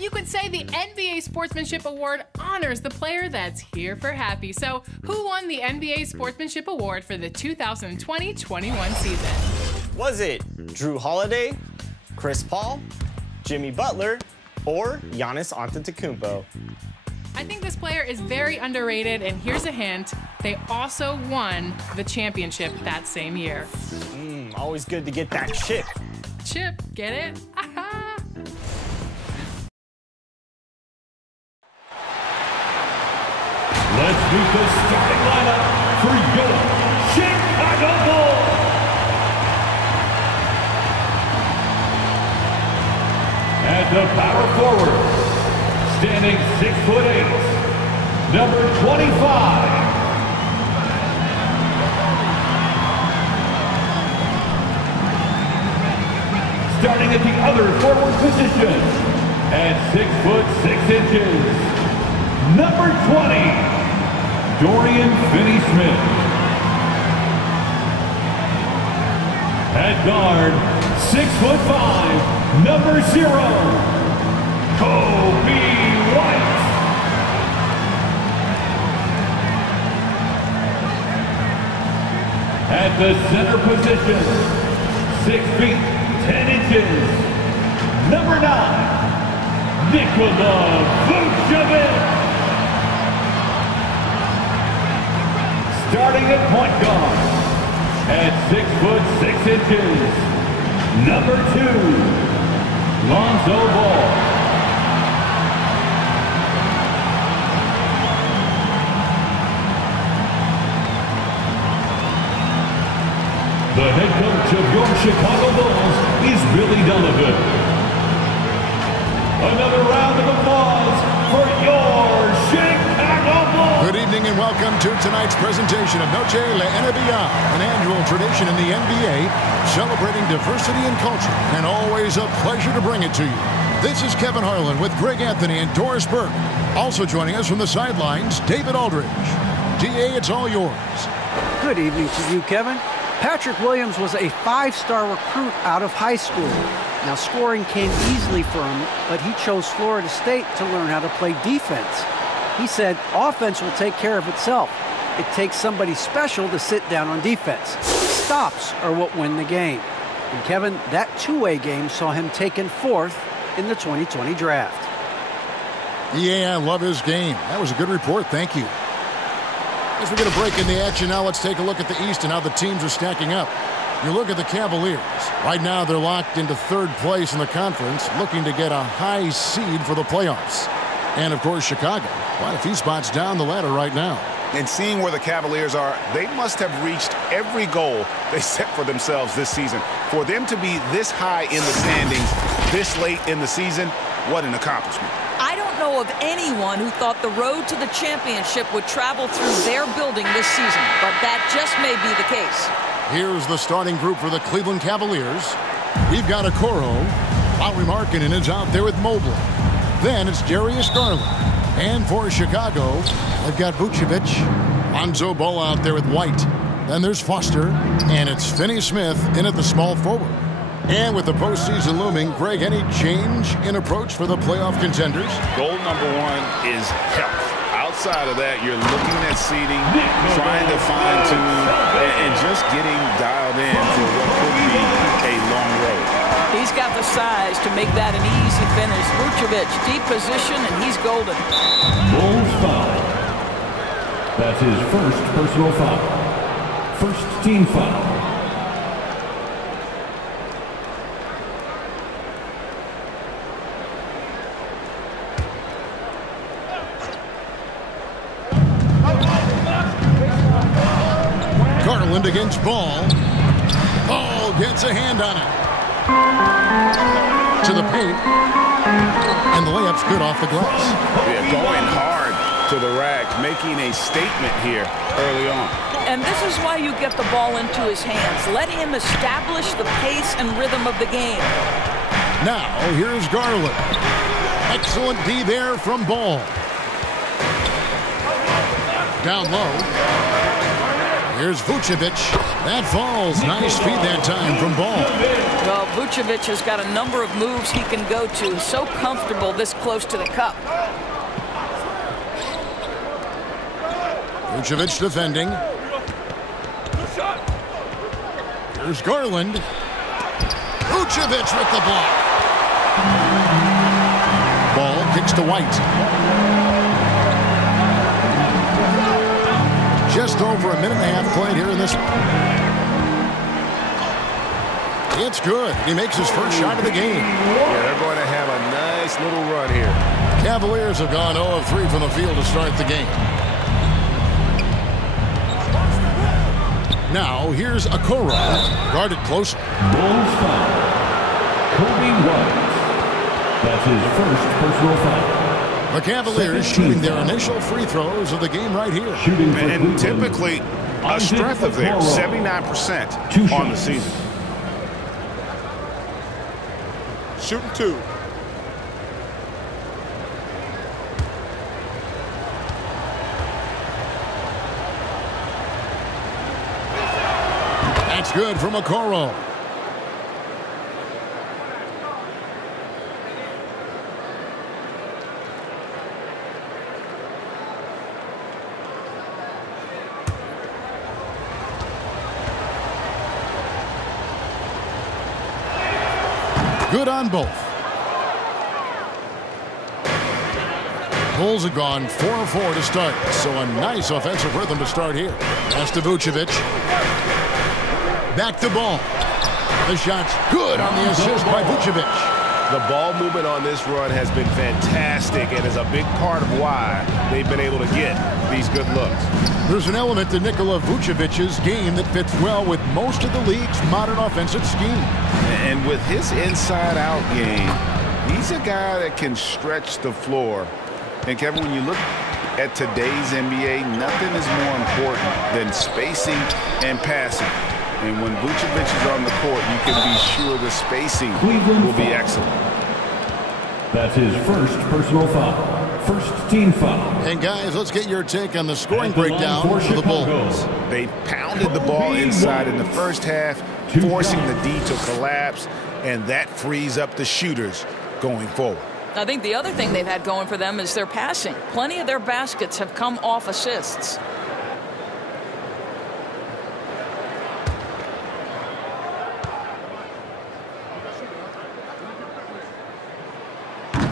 you could say the NBA Sportsmanship Award honors the player that's here for happy. So, who won the NBA Sportsmanship Award for the 2020-21 season? Was it Drew Holiday, Chris Paul, Jimmy Butler, or Giannis Antetokounmpo? I think this player is very underrated, and here's a hint. They also won the championship that same year. Always good to get that chip. Chip, get it? Aha! Let's meet the starting lineup for your Chicago Bulls. At the power forward, standing 6'8", number 25. Starting at the other forward position, at 6'6", number 20. Dorian Finney-Smith. At guard, 6'5", number 0, Kobe White. At the center position, 6 feet 10 inches, number 9, Nikola Vucevic. Starting at point guard, at 6'6", number 2, Lonzo Ball. The head coach of your Chicago Bulls is Billy Donovan. Another round of applause for your Chicago Bulls. Good evening and welcome to tonight's presentation of Noche La NBA, an annual tradition in the NBA celebrating diversity and culture, and always a pleasure to bring it to you. This is Kevin Harlan with Greg Anthony and Doris Burke. Also joining us from the sidelines, David Aldridge. DA, it's all yours. Good evening to you, Kevin. Patrick Williams was a 5-star recruit out of high school. Now, scoring came easily for him, but he chose Florida State to learn how to play defense. He said, offense will take care of itself. It takes somebody special to sit down on defense. Stops are what win the game. And Kevin, that two-way game saw him taken 4th in the 2020 draft. Yeah, I love his game. That was a good report. Thank you. As we get a break in the action now, let's take a look at the East and how the teams are stacking up. You look at the Cavaliers. Right now, they're locked into 3rd place in the conference, looking to get a high seed for the playoffs. And, of course, Chicago. Quite a few spots down the ladder right now. And seeing where the Cavaliers are, they must have reached every goal they set for themselves this season. For them to be this high in the standings this late in the season, what an accomplishment. I don't know of anyone who thought the road to the championship would travel through their building this season, but that just may be the case. Here's the starting group for the Cleveland Cavaliers. We've got Okoro. Lauri Markkanen is out there with Mobley. Then it's Darius Garland. And for Chicago, they've got Vucevic. Lonzo Ball out there with White. Then there's Foster. And it's Finney-Smith in at the small forward. And with the postseason looming, Greg, any change in approach for the playoff contenders? Goal number 1 is health. Outside of that, you're looking at seeding, trying to fine-tune, and just getting dialed in for what could be a long road. He's got the size to make that an easy finish. Vucevic, deep position, and he's golden. Bulls foul. That's his first personal foul. First team foul. Garland against Ball. Ball gets a hand on it. To the paint. And the layup's good off the glass. Yeah, going hard to the rack, making a statement here early on. And this is why you get the ball into his hands. Let him establish the pace and rhythm of the game. Now, here's Garland. Excellent D there from Ball. Down low. Here's Vucevic. That falls. Nice feed that time from Ball. Well, Vucevic has got a number of moves he can go to. He's so comfortable this close to the cup. Vucevic defending. Here's Garland. Vucevic with the block. Ball kicks to White. Just over a minute and a half played here in this. It's good. He makes his first shot of the game. Yeah, they're going to have a nice little run here. Cavaliers have gone 0 of 3 from the field to start the game. Now here's Okoro, guarded close. Bulls foul. Kobe White. That's his first personal foul. The Cavaliers shooting their initial free throws of the game right here. Shooting for And Cleveland. typically a strength of theirs, 79% on the season. Shooting 2. That's good from Okoro. Good on both. Bulls have gone 4 of 4 to start, so a nice offensive rhythm to start here. Pass to Vucevic. Back to Ball. The shot's good on the assist by Vucevic. The ball movement on this run has been fantastic and is a big part of why they've been able to get these good looks. There's an element to Nikola Vucevic's game that fits well with most of the league's modern offensive scheme. And with his inside-out game, he's a guy that can stretch the floor. And Kevin, when you look at today's NBA, nothing is more important than spacing and passing. And when Vucevic is on the court, you can be sure the spacing will be excellent. That's his first personal foul. First team foul. And guys, let's get your take on the scoring breakdown for the Bulls. They pounded the ball inside in the first half, forcing the D to collapse, and that frees up the shooters going forward. I think the other thing they've had going for them is their passing. Plenty of their baskets have come off assists.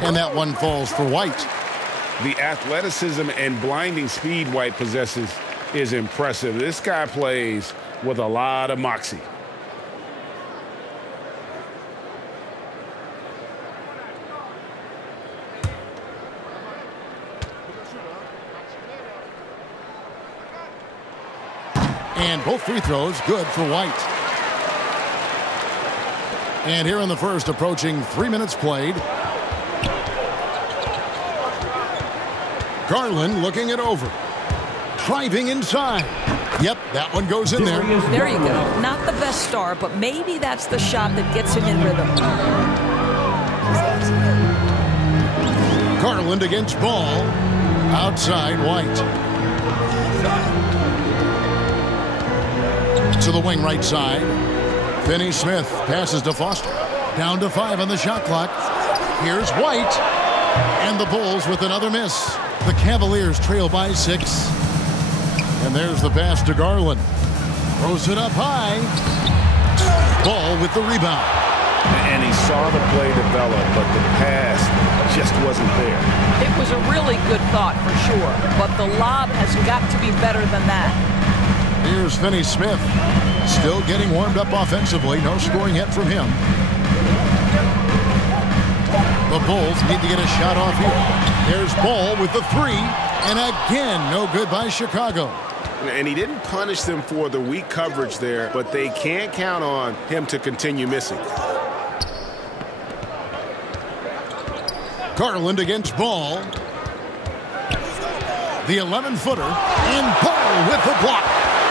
And that one falls for White. The athleticism and blinding speed White possesses is impressive. This guy plays with a lot of moxie. And both free throws good for White. And here in the first, approaching 3 minutes played. Garland looking it over. Driving inside. Yep, that one goes in there. There you go. Not the best start, but maybe that's the shot that gets him in rhythm. Garland against Ball. Outside White. To the wing right side. Finney-Smith passes to Foster. Down to 5 on the shot clock. Here's White. And the Bulls with another miss. The Cavaliers trail by 6. And there's the pass to Garland. Throws it up high. Ball with the rebound. And he saw the play develop, but the pass just wasn't there. It was a really good thought for sure, but the lob has got to be better than that. Here's Finney-Smith. Still getting warmed up offensively. No scoring yet from him. The Bulls need to get a shot off here. There's Ball with the 3. And again, no good by Chicago. And he didn't punish them for the weak coverage there, but they can't count on him to continue missing. Garland against Ball. The 11-footer. And Ball with the block.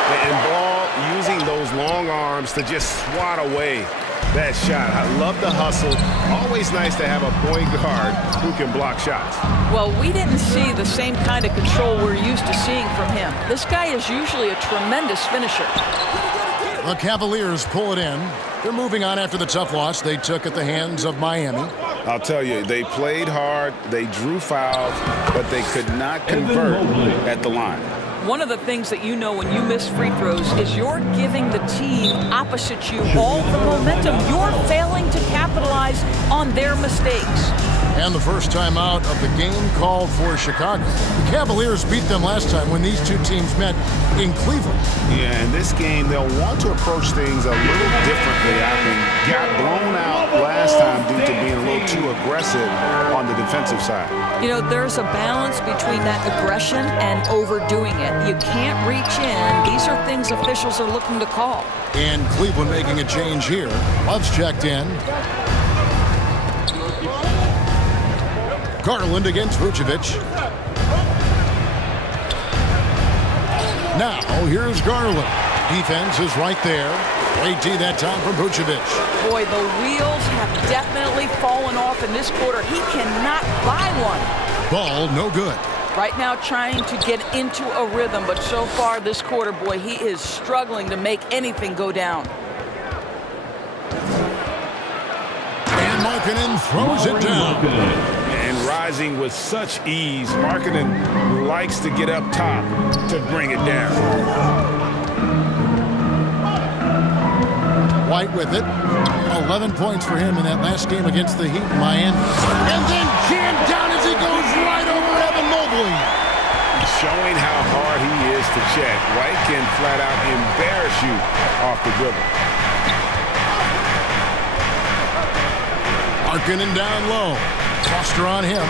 And Ball using those long arms to just swat away that shot. I love the hustle. Always nice to have a point guard who can block shots. Well, we didn't see the same kind of control we're used to seeing from him. This guy is usually a tremendous finisher. The Cavaliers pull it in. They're moving on after the tough loss they took at the hands of Miami. I'll tell you, they played hard, they drew fouls, but they could not convert at the line. One of the things that you know when you miss free throws is you're giving the team opposite you all the momentum. You're failing to capitalize on their mistakes. And the first time out of the game called for Chicago. The Cavaliers beat them last time when these two teams met in Cleveland. Yeah, in this game, they'll want to approach things a little differently. I think got blown out last time due to being a little too aggressive on the defensive side. You know, there's a balance between that aggression and overdoing it. You can't reach in. These are things officials are looking to call. And Cleveland making a change here. Love's checked in. Garland against Vucevic. Now, here's Garland. Defense is right there. Great D that time from Vucevic. Boy, the wheels have definitely fallen off in this quarter. He cannot buy one. Ball no good. Right now trying to get into a rhythm, but so far this quarter, boy, he is struggling to make anything go down. And Markkanen throws it down. And rising with such ease, Markkanen likes to get up top to bring it down. White with it. 11 points for him in that last game against the Heat in Miami. And then jammed down as he goes right over Evan Mobley. He's showing how hard he is to check. White can flat out embarrass you off the dribble. Markkanen down low. Foster on him.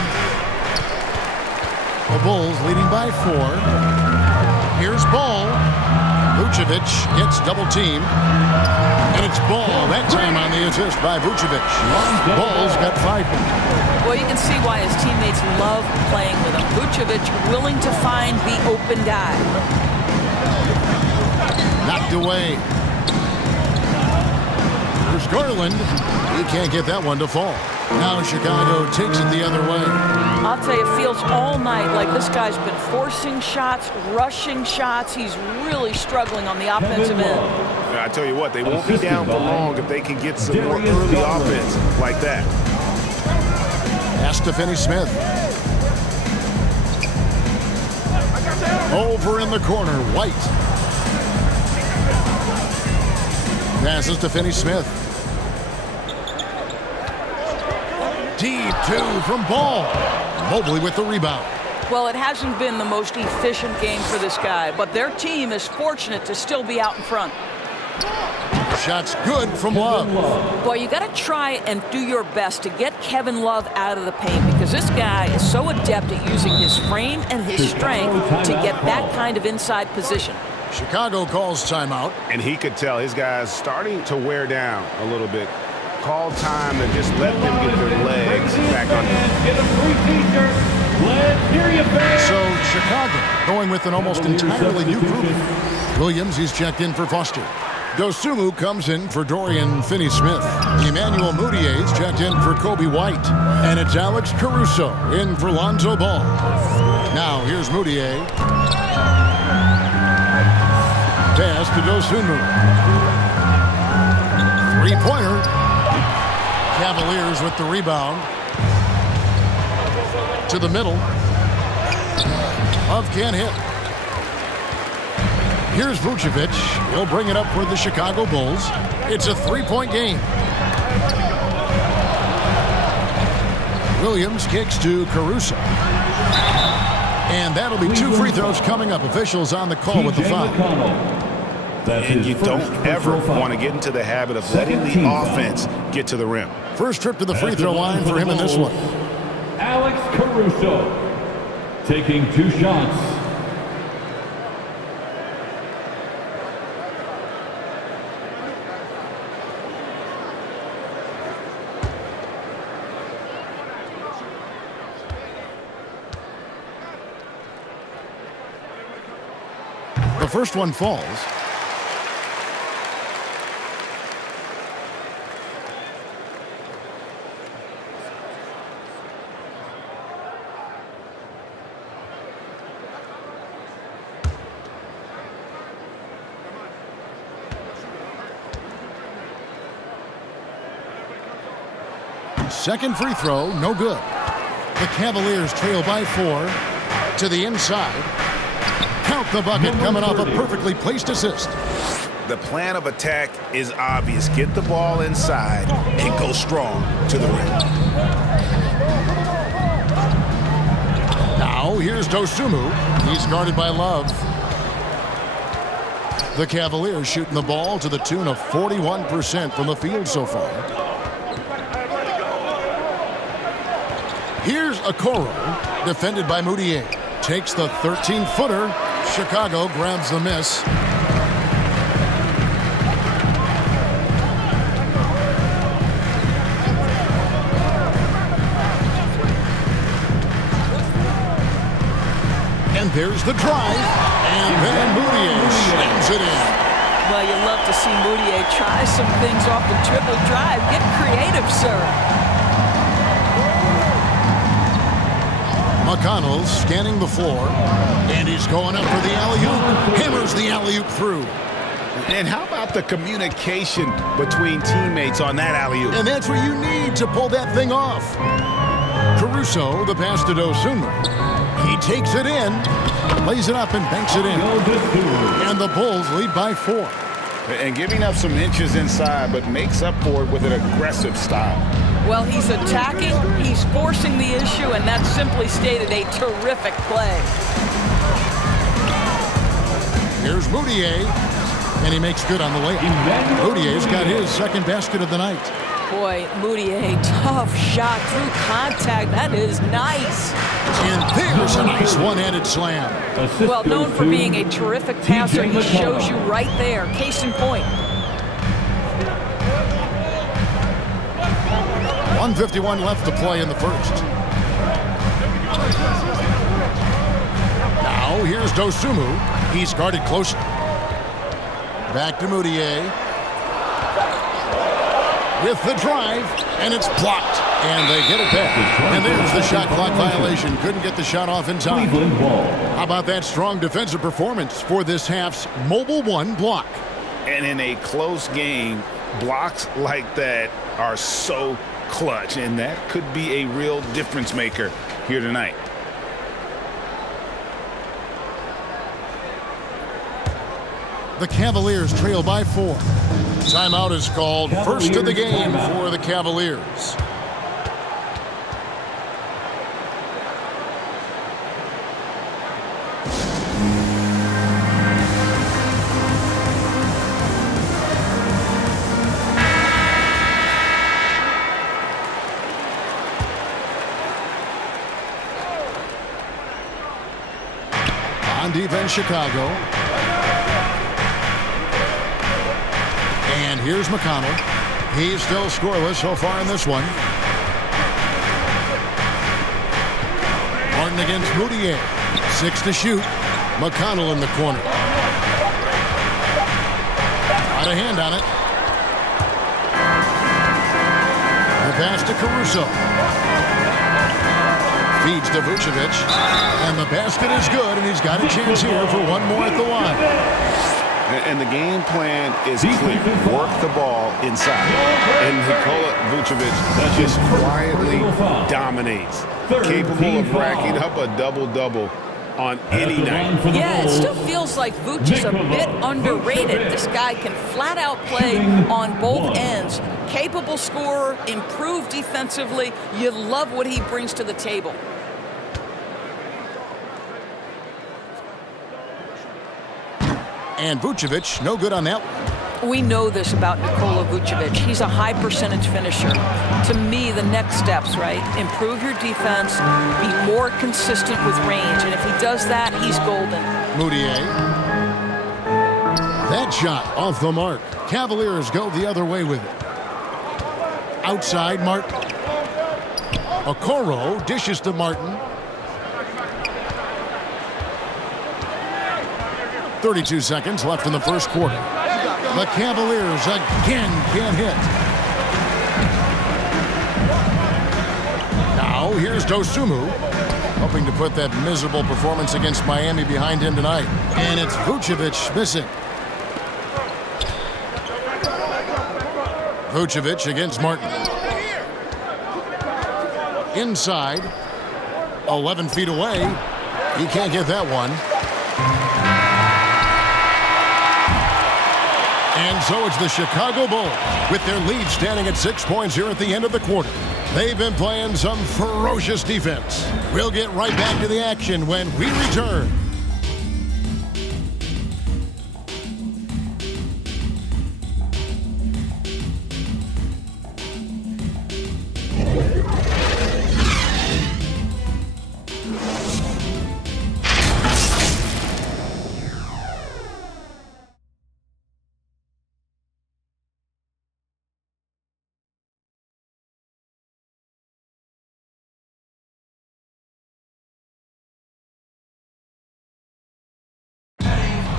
The Bulls leading by 4. Here's Ball. Vucevic gets double-teamed. And it's Ball that time on the assist by Vucevic. Ball's got 5 points. Well, you can see why his teammates love playing with him. Vucevic willing to find the open guy. Knocked away. Here's Garland. He can't get that one to fall. Now Chicago takes it the other way. I'll tell you, it feels all night like this guy's been forcing shots, rushing shots. He's really struggling on the offensive end. I tell you what, they won't be down for long if they can get some more early offense like that. Pass to finney-smith. Over in the corner, White. Passes to finney-smith. Deep 2 from Ball. Mobley with the rebound. Well, it hasn't been the most efficient game for this guy, but their team is fortunate to still be out in front. Shot's good from Love. Boy, you got to try and do your best to get Kevin Love out of the paint because this guy is so adept at using his frame and his strength to get that kind of inside position. Chicago calls timeout. And he could tell his guys starting to wear down a little bit. Call time and just let them get their legs back on. Get a free t-shirt. Let's hear you, fans. So Chicago going with an almost entirely new group. Williams, he's checked in for Foster. Dosunmu comes in for Dorian Finney-Smith. Emmanuel Moutier's checked in for Kobe White. And it's Alex Caruso in for Lonzo Ball. Now here's Moutier. Pass to Dosunmu. Three-pointer. Cavaliers with the rebound. To the middle. Love can't hit. Here's Vucevic. He'll bring it up for the Chicago Bulls. It's a three-point game. Williams kicks to Caruso. And that'll be 2 free throws coming up. Officials on the call with the foul. And you don't ever want to get into the habit of letting the offense get to the rim. First trip to the free throw line for him in this one. Alex Caruso taking 2 shots. The first one falls. Second free throw, no good. The Cavaliers trail by 4 to the inside. Count the bucket coming off a perfectly placed assist. The plan of attack is obvious. Get the ball inside and go strong to the rim. Now here's Dosunmu. He's guarded by Love. The Cavaliers shooting the ball to the tune of 41% from the field so far. Here's Okoro, defended by Moutier. Takes the 13-footer. Chicago grabs the miss. And there's the drive. And then Moutier slams it in. Well, you love to see Moutier try some things off the dribble drive. Get creative, sir. McConnell scanning the floor. And he's going up for the alley-oop. Hammers the alley-oop through. And how about the communication between teammates on that alley-oop? And that's what you need to pull that thing off. Caruso, the pass to Dosunmu. He takes it in, lays it up and banks it in. And the Bulls lead by 4. And giving up some inches inside, but makes up for it with an aggressive style. Well, he's attacking, he's forcing the issue, and that's simply stated a terrific play. Here's Moutier, and he makes good on the layup. Moutier's got his second basket of the night. Boy, Moutier, tough shot through contact. That is nice. And there's a nice one-handed slam. Well, known for being a terrific passer, he shows you right there. Case in point. 1:51 left to play in the first. Now here's Dosunmu. He's guarded closely. Back to Moutier. With the drive, and it's blocked. And they get it back. And there's the shot clock violation. Couldn't get the shot off in time. How about that strong defensive performance for this half's Mobile 1 block? And in a close game, blocks like that are so clutch, and that could be a real difference maker here tonight. The Cavaliers trail by 4. Timeout is called. First of the game for the Cavaliers. On defense, Chicago. And here's McConnell. He's still scoreless so far in this one. Martin against Moutier. 6 to shoot. McConnell in the corner. Got a hand on it. The pass to Caruso. Feeds to Vucevic. And the basket is good, and he's got a chance here for one more at the line. And the game plan is clear. Work the ball inside. And Nikola Vucevic just quietly dominates. Capable of racking up a double-double on any night. Yeah, it still feels like Vooch is a bit underrated. This guy can flat out play on both ends. Capable scorer, improved defensively. You love what he brings to the table. And Vucevic, no good on that one. We know this about Nikola Vucevic. He's a high percentage finisher. To me, the next steps, right? Improve your defense, be more consistent with range. And if he does that, he's golden. Moutier. That shot off the mark. Cavaliers go the other way with it. Outside, Martin. Okoro dishes to Martin. 32 seconds left in the first quarter. The Cavaliers again can't hit. Now here's Dosunmu, hoping to put that miserable performance against Miami behind him tonight. And it's Vucevic missing. Vucevic against Martin. inside. 11 feet away. He can't get that one. And so it's the Chicago Bulls with their lead standing at 6 points here at the end of the quarter. They've been playing some ferocious defense. We'll get right back to the action when we return.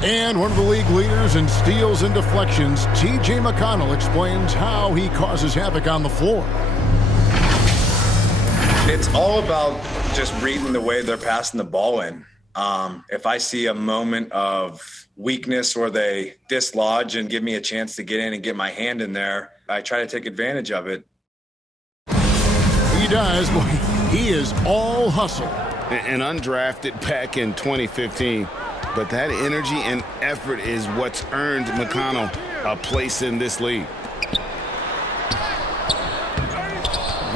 And one of the league leaders in steals and deflections, T.J. McConnell, explains how he causes havoc on the floor. It's all about just reading the way they're passing the ball in. If I see a moment of weakness or they dislodge and give me a chance to get in and get my hand in there, I try to take advantage of it. He does. Boy, he is all hustle. And undrafted back in 2015. But that energy and effort is what's earned McConnell a place in this league.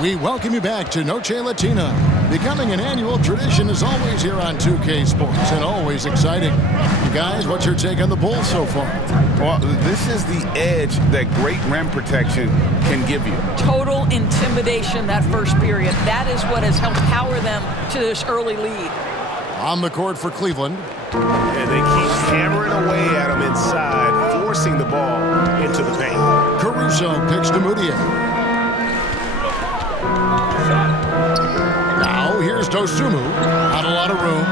We welcome you back to Noche Latina. Becoming an annual tradition is always here on 2K Sports and always exciting. You guys, what's your take on the Bulls so far? Well, this is the edge that great rim protection can give you. Total intimidation that first period. That is what has helped power them to this early lead. On the court for Cleveland. And they keep hammering away at him inside, forcing the ball into the paint. Caruso picks to Moutier. Now here's Dosunmu. Not a lot of room.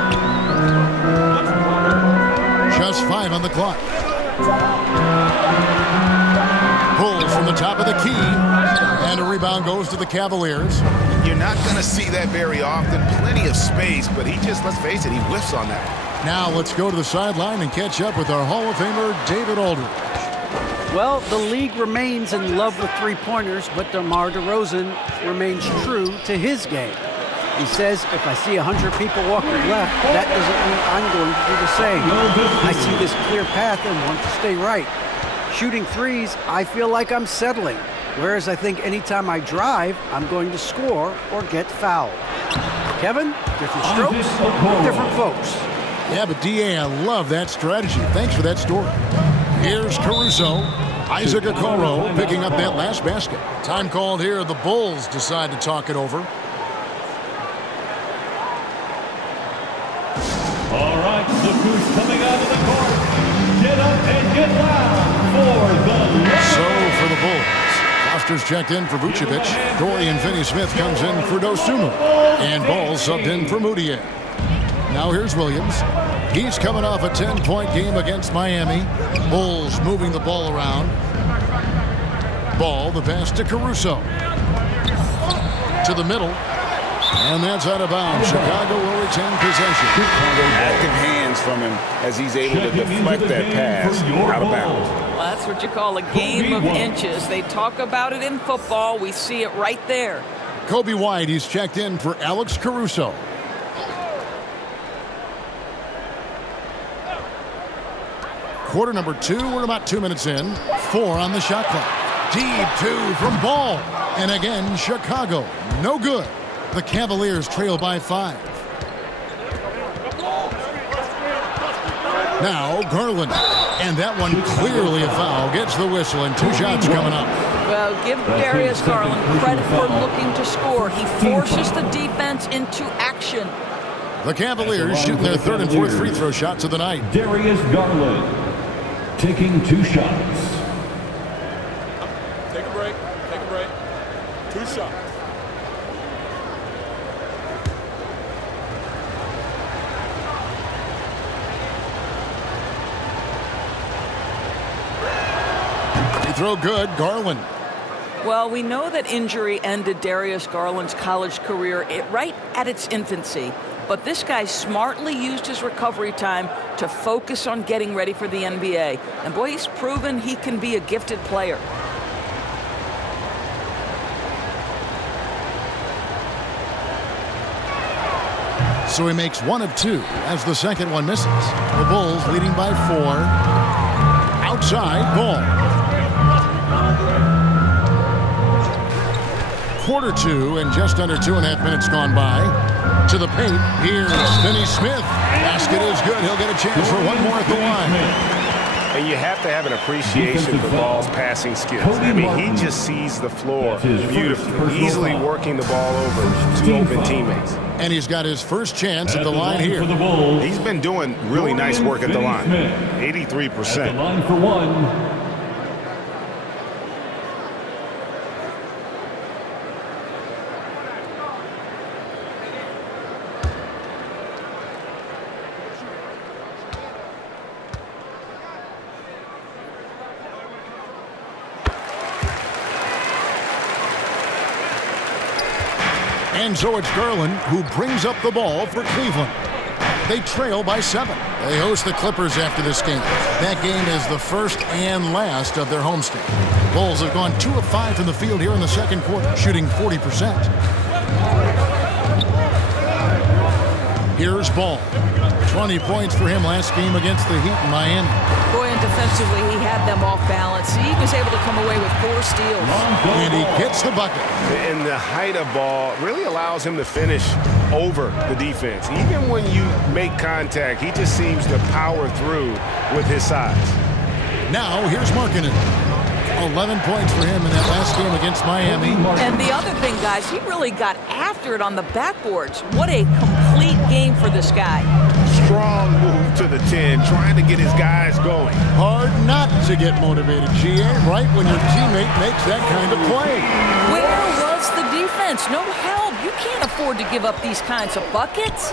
Just 5 on the clock. Pulls from the top of the key. And a rebound goes to the Cavaliers. You're not going to see that very often. Plenty of space, but he just, let's face it, he whiffs on that. Now let's go to the sideline and catch up with our Hall of Famer, David Aldridge. Well, the league remains in love with three-pointers, but DeMar DeRozan remains true to his game. He says, if I see 100 people walking left, that doesn't mean I'm going to do the same. I see this clear path and want to stay right. Shooting threes, I feel like I'm settling. Whereas I think anytime I drive, I'm going to score or get fouled. Kevin, different strokes, different folks. Yeah, but D.A., I love that strategy. Thanks for that story. Here's Caruso. Isaac Okoro picking up that last basket. Time called here. The Bulls decide to talk it over. All right, look who's coming out of the court. Get up and get loud for the Lakers. So for the Bulls, Foster's checked in for Vucevic. Dorian Finney-Smith comes in for Dosunmu. And Ball subbed in for Moutier. Now here's Williams. He's coming off a 10-point game against Miami. Bulls moving the ball around. Ball, the pass to Caruso. To the middle. And that's out of bounds. Chicago will retain possession. Active hands from him as he's able to deflect that pass out of bounds. Well, that's what you call a game of inches. They talk about it in football. We see it right there. Kobe White, he's checked in for Alex Caruso. Quarter number 2, we're about 2 minutes in. 4 on the shot clock. Deep 2 from Ball. And again, Chicago, no good. The Cavaliers trail by 5. Now Garland. And that one clearly a foul. Gets the whistle and 2 shots coming up. Well, give Darius Garland credit for looking to score. He forces the defense into action. The Cavaliers shooting their 3rd and 4th free throw shots of the night. Darius Garland taking 2 shots. Take a break. 2 shots. Free throw good, Garland. Well, we know that injury ended Darius Garland's college career right at its infancy. But this guy smartly used his recovery time to focus on getting ready for the NBA. And boy, he's proven he can be a gifted player. So he makes 1 of 2 as the second one misses. The Bulls leading by 4. Outside, ball. Quarter 2 and just under 2.5 minutes gone by. To the paint, here's Finney-Smith. Basket is good. He'll get a chance for one more at the line. And you have to have an appreciation for Ball's passing skills. I mean, he just sees the floor beautifully, easily working the ball over to open teammates. And he's got his first chance at the line here. He's been doing really nice work at the line. 83%. At the line for one. And so it's Garland who brings up the ball for Cleveland. They trail by 7. They host the Clippers after this game. That game is the first and last of their homestand. Bulls have gone 2 of 5 from the field here in the second quarter, shooting 40%. Here's Ball. 20 points for him last game against the Heat in Miami. Boy, and defensively, he had them off balance. He was able to come away with 4 steals. And he gets the bucket. And the height of Ball really allows him to finish over the defense. Even when you make contact, he just seems to power through with his size. Now, here's Markkanen. 11 points for him in that last game against Miami. And the other thing, guys, he really got after it on the backboards. What a complete game for this guy. Strong move to the 10, trying to get his guys going. Hard not to get motivated, GA, right when your teammate makes that kind of play. Where was the defense? No help. You can't afford to give up these kinds of buckets.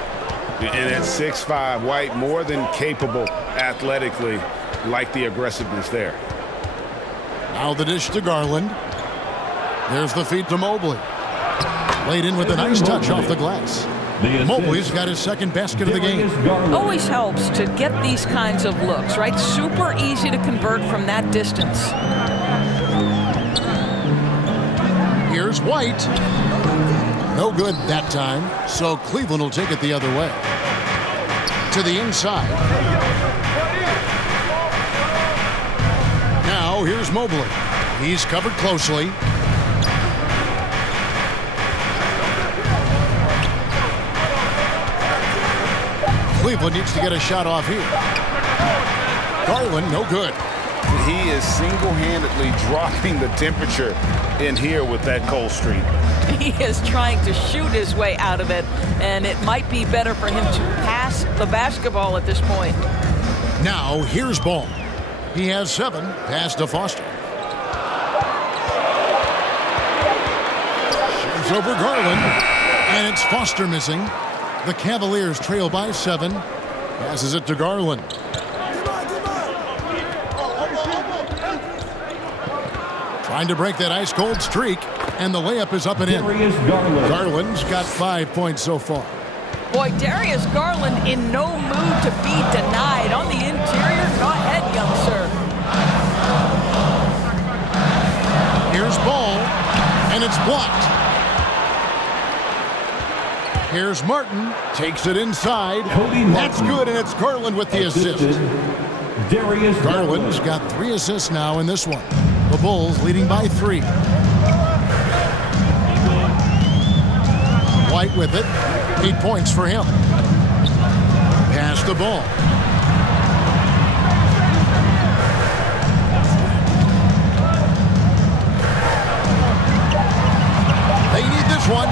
And at 6'5", White more than capable athletically, like the aggressiveness there. Now the dish to Garland. There's the feed to Mobley. Laid in with a nice touch off the glass. Mobley's got his second basket of the game. Always helps to get these kinds of looks, right? Super easy to convert from that distance. Here's White. No good that time, so Cleveland will take it the other way. To the inside. Now here's Mobley. He's covered closely. Cleveland needs to get a shot off here. Garland, no good. He is single-handedly dropping the temperature in here with that cold streak. He is trying to shoot his way out of it, and it might be better for him to pass the basketball at this point. Now here's Ball. He has 7, pass to Foster. Shoots over Garland, and it's Foster missing. The Cavaliers trail by 7. Passes it to Garland. Trying to break that ice-cold streak, and the layup is up and in. Garland's got 5 points so far. Boy, Darius Garland in no mood to be denied. On the interior, go ahead, young sir. Here's Ball, and it's blocked. Here's Martin, takes it inside. That's good, and it's Garland with the assist. Garland's got 3 assists now in this one. The Bulls leading by 3. White with it. 8 points for him. Pass the ball. They need this one.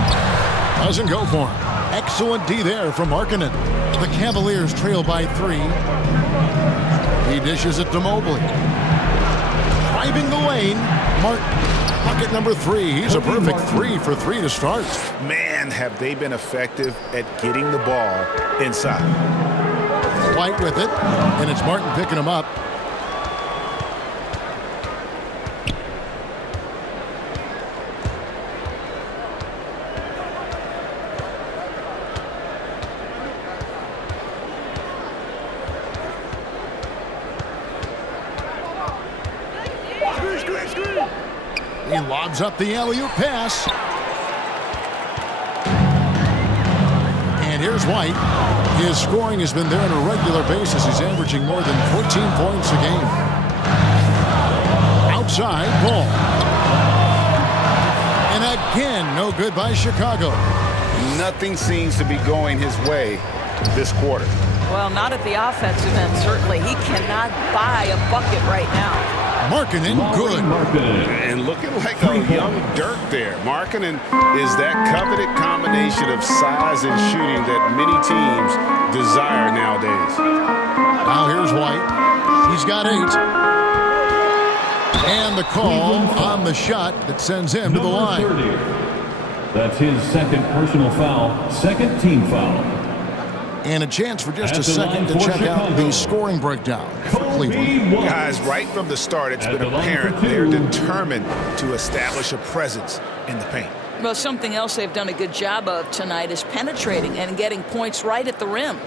Doesn't go for him. Excellent D there from Markkanen. The Cavaliers trail by 3. He dishes it to Mobley. Driving the lane, Martin. Bucket number 3. He's a perfect 3 for 3 to start. Man, have they been effective at getting the ball inside. White with it, and it's Martin picking him up. He lobs up the alley-oop pass. And here's White. His scoring has been there on a regular basis. He's averaging more than 14 points a game. Outside, ball. And again, no good by Chicago. Nothing seems to be going his way this quarter. Well, not at the offensive end, certainly. He cannot buy a bucket right now. Markkanen, good. And looking like a young Dirk there. Markkanen is that coveted combination of size and shooting that many teams desire nowadays. Now here's White. He's got 8. And the call on the shot that sends him to the line. 30. That's his second personal foul, second team foul. And a chance for just a second to check out the scoring breakdown for Cleveland. Guys, right from the start, it's been apparent they're determined to establish a presence in the paint. Well, something else they've done a good job of tonight is penetrating and getting points right at the rim.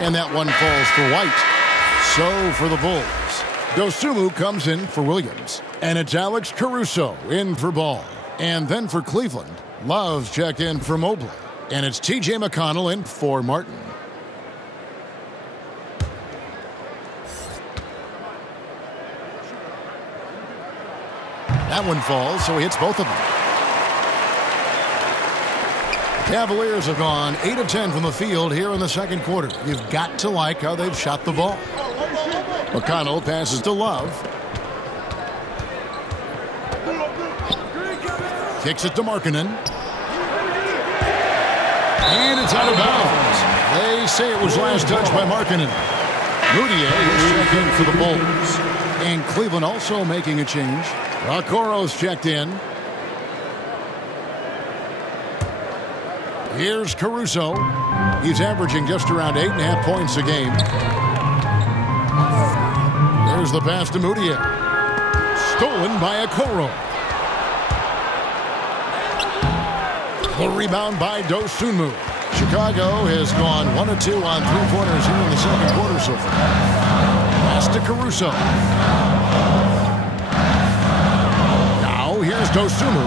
And that one falls for White. So for the Bulls, Dosunmu comes in for Williams. And it's Alex Caruso in for Ball. And then for Cleveland, Love's checked in for Mobley. And it's T.J. McConnell in for Martin. That one falls, so he hits both of them. Cavaliers have gone 8 of 10 from the field here in the second quarter. You've got to like how they've shot the ball. McConnell passes to Love. Kicks it to Markkanen. And it's out of bounds. They say it was last touched by Markkanen. Moutier is checked in for the Bulls. And Cleveland also making a change. Okoro's checked in. Here's Caruso. He's averaging just around 8.5 points a game. There's the pass to Moutier. Stolen by Okoro. The rebound by Dosunmu. Chicago has gone 1 of 2 on 3-pointers here in the second quarter so far. Pass to Caruso. Now here's Dosunmu.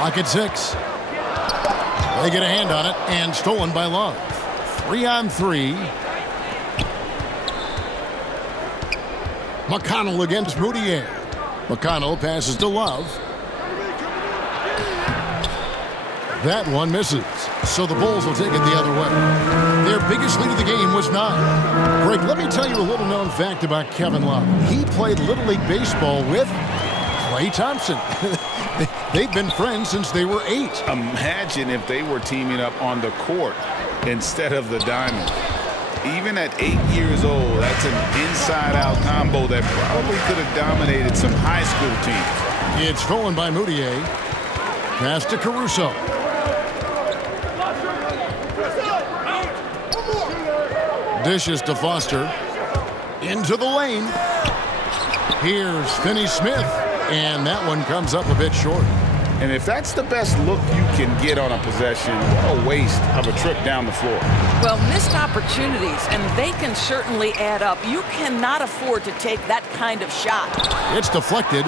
Lock at 6. They get a hand on it and stolen by Love. 3-on-3. McConnell against Moutier. McConnell passes to Love. That one misses. So the Bulls will take it the other way. Their biggest lead of the game was 9. Greg, let me tell you a little known fact about Kevin Love. He played Little League Baseball with Klay Thompson. They've been friends since they were 8. Imagine if they were teaming up on the court instead of the diamond. Even at 8 years old, that's an inside-out combo that probably could have dominated some high school teams. It's stolen by Moutier. Pass to Caruso. Dishes to Foster. Into the lane. Here's Finney-Smith. And that one comes up a bit short. And if that's the best look you can get on a possession, what a waste of a trip down the floor. Well, missed opportunities, and they can certainly add up. You cannot afford to take that kind of shot. It's deflected.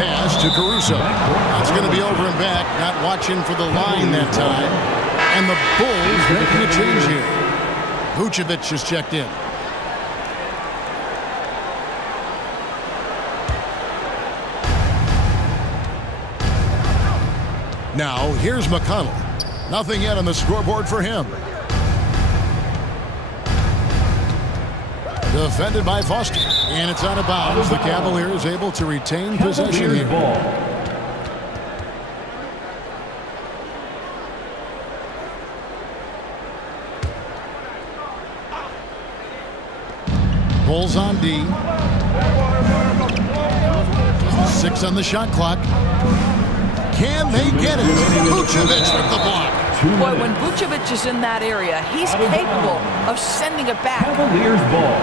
Pass to Caruso. It's going to be over and back, not watching for the line that time. And the Bulls making a change here. Vucevic is checked in. Now, here's McConnell. Nothing yet on the scoreboard for him. Defended by Foster. And it's out of bounds. The Cavaliers able to retain possession here. Bulls on D. 6 on the shot clock. Can they get it? Vucevic with the block. Boy, when Vucevic is in that area, he's capable of sending it back. Cavaliers ball.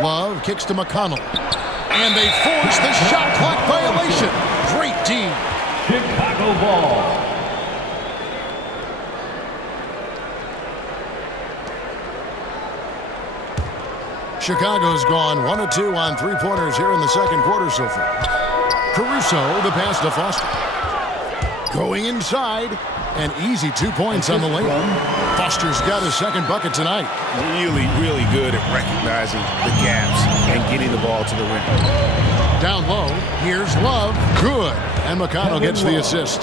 Love kicks to McConnell. And they force the shot clock violation. Great D. Chicago ball. Chicago's gone 1 of 2 on three-pointers here in the second quarter so far. Caruso, the pass to Foster. Going inside, and easy 2 points on the layup. Foster's got his second bucket tonight. Really, really good at recognizing the gaps and getting the ball to the rim. Down low, here's Love. Good. And McConnell gets the assist.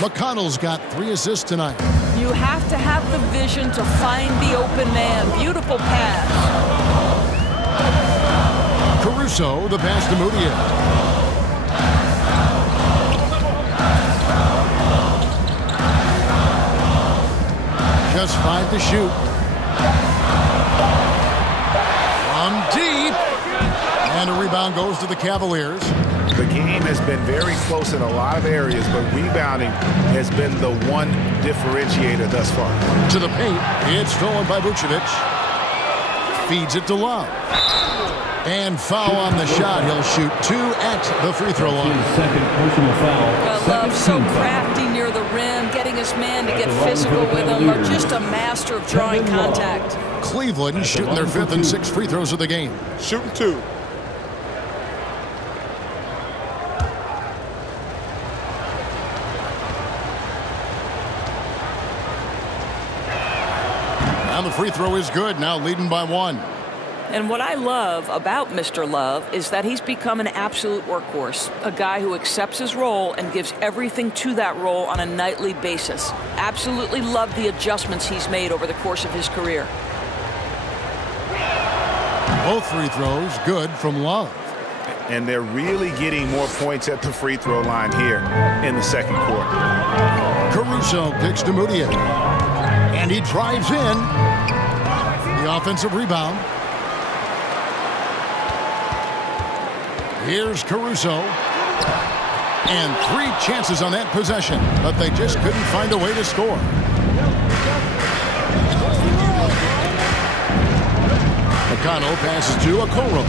McConnell's got 3 assists tonight. You have to have the vision to find the open man. Beautiful pass. Caruso, the pass to Moutier. Just 5 to shoot. From deep. And a rebound goes to the Cavaliers. The game has been very close in a lot of areas, but rebounding has been the one differentiator thus far. To the paint. It's stolen by Vucevic. Feeds it to Love. And foul on the shot. He'll shoot 2 at the free throw line. Second personal foul. Love so crafty near the rim, getting his man to get physical with him. Just a master of drawing contact. Cleveland shooting their 5th and 6th free throws of the game. Shooting 2. And the free throw is good, now leading by 1. And what I love about Mr. Love is that he's become an absolute workhorse, a guy who accepts his role and gives everything to that role on a nightly basis. Absolutely love the adjustments he's made over the course of his career. Both free throws good from Love. And they're really getting more points at the free throw line here in the second quarter. Caruso kicks to Moutier. And he drives in. The offensive rebound. Here's Caruso. And 3 chances on that possession, but they just couldn't find a way to score. McConnell passes to Okoro.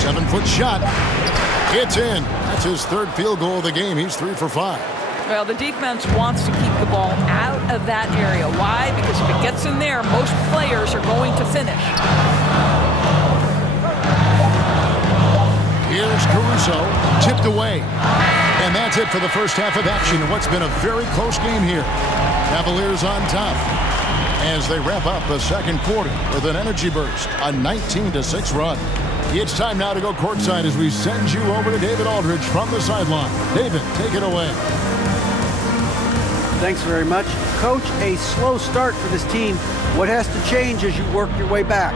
7-foot shot. It's in. That's his 3rd field goal of the game. He's 3 for 5. Well, the defense wants to keep the ball out of that area. Why? Because if it gets in there, most players are going to finish. Here's Caruso, tipped away. And that's it for the first half of action in what's been a very close game here. Cavaliers on top as they wrap up the second quarter with an energy burst, a 19-6 run. It's time now to go courtside as we send you over to David Aldridge from the sideline. David, take it away. Thanks very much. Coach, a slow start for this team. What has to change as you work your way back?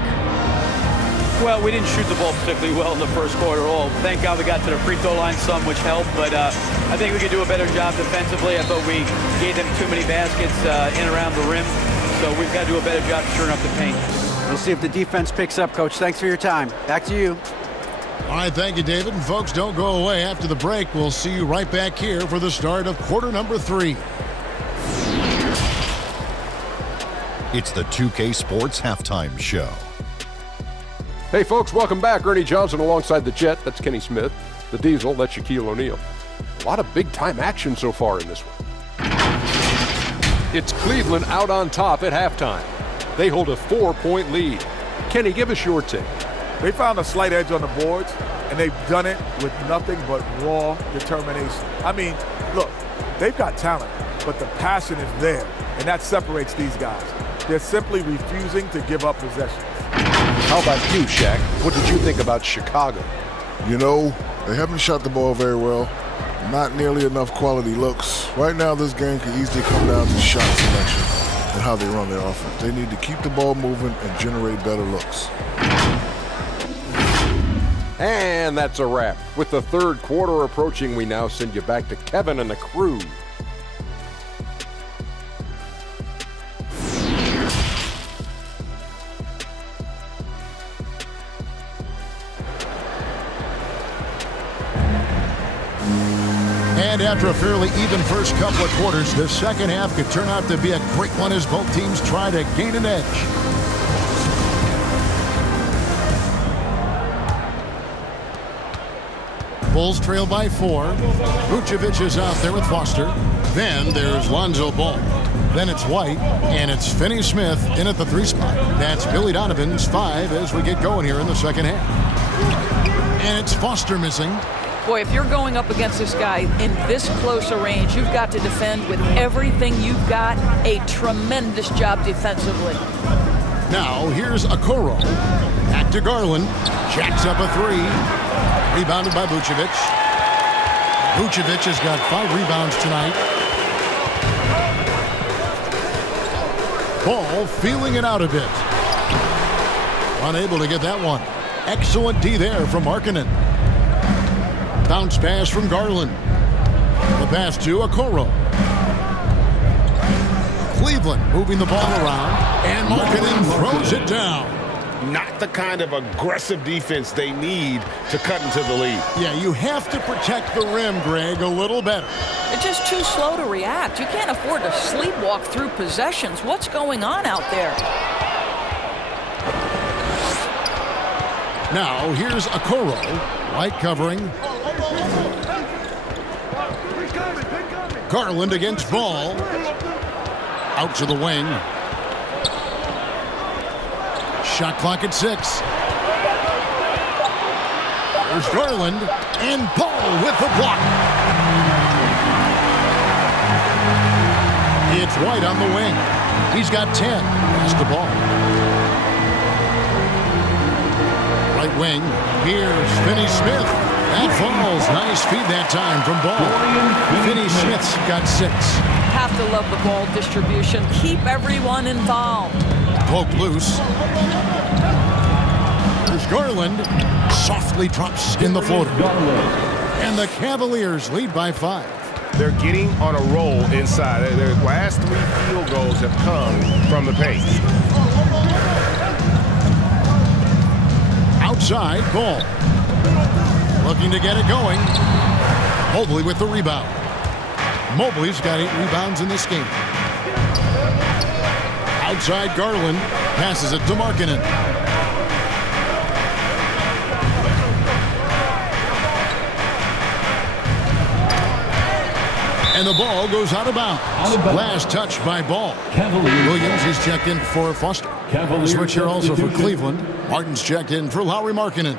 Well, we didn't shoot the ball particularly well in the first quarter at all. Thank God we got to the free throw line some, which helped, but I think we could do a better job defensively. I thought we gave them too many baskets in around the rim, so we've got to do a better job shoring up the paint. We'll see if the defense picks up, Coach. Thanks for your time. Back to you. All right, thank you, David. And folks, don't go away. After the break, we'll see you right back here for the start of quarter number 3. It's the 2K Sports Halftime Show. Hey, folks, welcome back. Ernie Johnson alongside the Jet. That's Kenny Smith. The Diesel, that's Shaquille O'Neal. A lot of big-time action so far in this one. It's Cleveland out on top at halftime. They hold a 4-point lead. Kenny, give us your take. They found a slight edge on the boards, and they've done it with nothing but raw determination. I mean, look, they've got talent, but the passion is there, and that separates these guys. They're simply refusing to give up possession. How about you, Shaq? What did you think about Chicago? You know, they haven't shot the ball very well. Not nearly enough quality looks. Right now, this game could easily come down to shot selection and how they run their offense. They need to keep the ball moving and generate better looks. And that's a wrap. With the third quarter approaching, we now send you back to Kevin and the crew. And after a fairly even first couple of quarters, the second half could turn out to be a great one as both teams try to gain an edge. Bulls trail by 4. Vucevic is out there with Foster. Then there's Lonzo Ball. Then it's White, and it's Finney-Smith in at the 3 spot. That's Billy Donovan's 5 as we get going here in the second half. And it's Foster missing. Boy, if you're going up against this guy in this close a range, you've got to defend with everything you've got. A tremendous job defensively. Now, here's Okoro. Back to Garland. Jacks up a 3. Rebounded by Vucevic. Vucevic has got 5 rebounds tonight. Ball feeling it out a bit. Unable to get that one. Excellent D there from Markkanen. Bounce pass from Garland. The pass to Okoro. Cleveland moving the ball around. And Markkanen throws it down. Not the kind of aggressive defense they need to cut into the lead. Yeah, you have to protect the rim, Greg, a little better. They're just too slow to react. You can't afford to sleepwalk through possessions. What's going on out there? Now, here's Okoro. White covering. Garland against Ball. Out to the wing. Shot clock at 6. There's Garland. And Ball with the block. It's White on the wing. He's got 10. Pass the ball. Right wing. Here's Finney-Smith. That falls. Nice feed that time from Ball. Finney-Smith's got 6. Have to love the ball distribution. Keep everyone involved. Poked loose. There's Garland. Softly drops in the floater. And the Cavaliers lead by 5. They're getting on a roll inside. Their last 3 field goals have come from the paint. Outside, Ball. Looking to get it going. Mobley with the rebound. Mobley's got 8 rebounds in this game. Outside, Garland passes it to Markkanen. And the ball goes out of bounds. Last touch by Ball. Williams, he's checked in for Foster. Switch here also for Cleveland. Martin's checked in for Lauri Markkanen.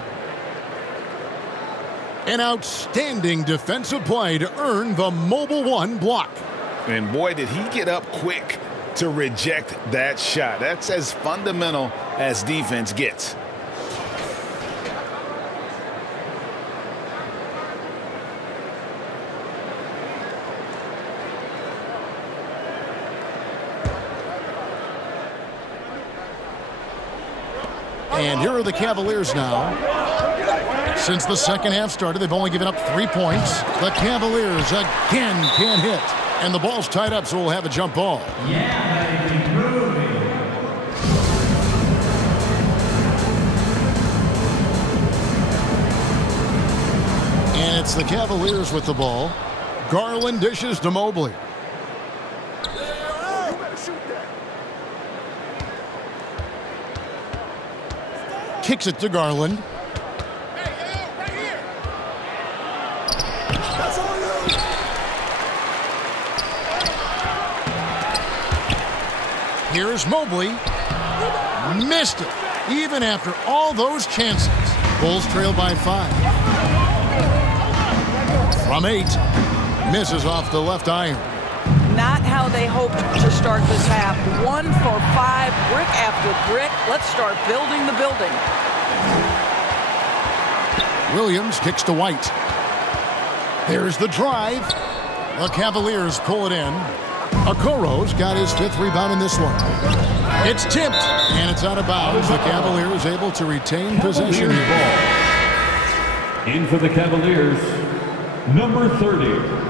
An outstanding defensive play to earn the Mobile 1 block. And boy, did he get up quick to reject that shot. That's as fundamental as defense gets. And here are the Cavaliers now. Since the second half started, they've only given up 3 points. The Cavaliers again can't hit. And the ball's tied up, so we'll have a jump ball. And it's the Cavaliers with the ball. Garland dishes to Mobley. Kicks it to Garland. Here's Mobley. Missed it, even after all those chances. Bulls trail by 5. From 8. Misses off the left iron. Not how they hoped to start this half. 1 for 5, brick after brick. Let's start building the building. Williams kicks to White. There's the drive. The Cavaliers pull it in. Okoro's got his 5th rebound in this one. It's tipped, and it's out of bounds. The Cavaliers able to retain possession of the ball. In for the Cavaliers, number 30.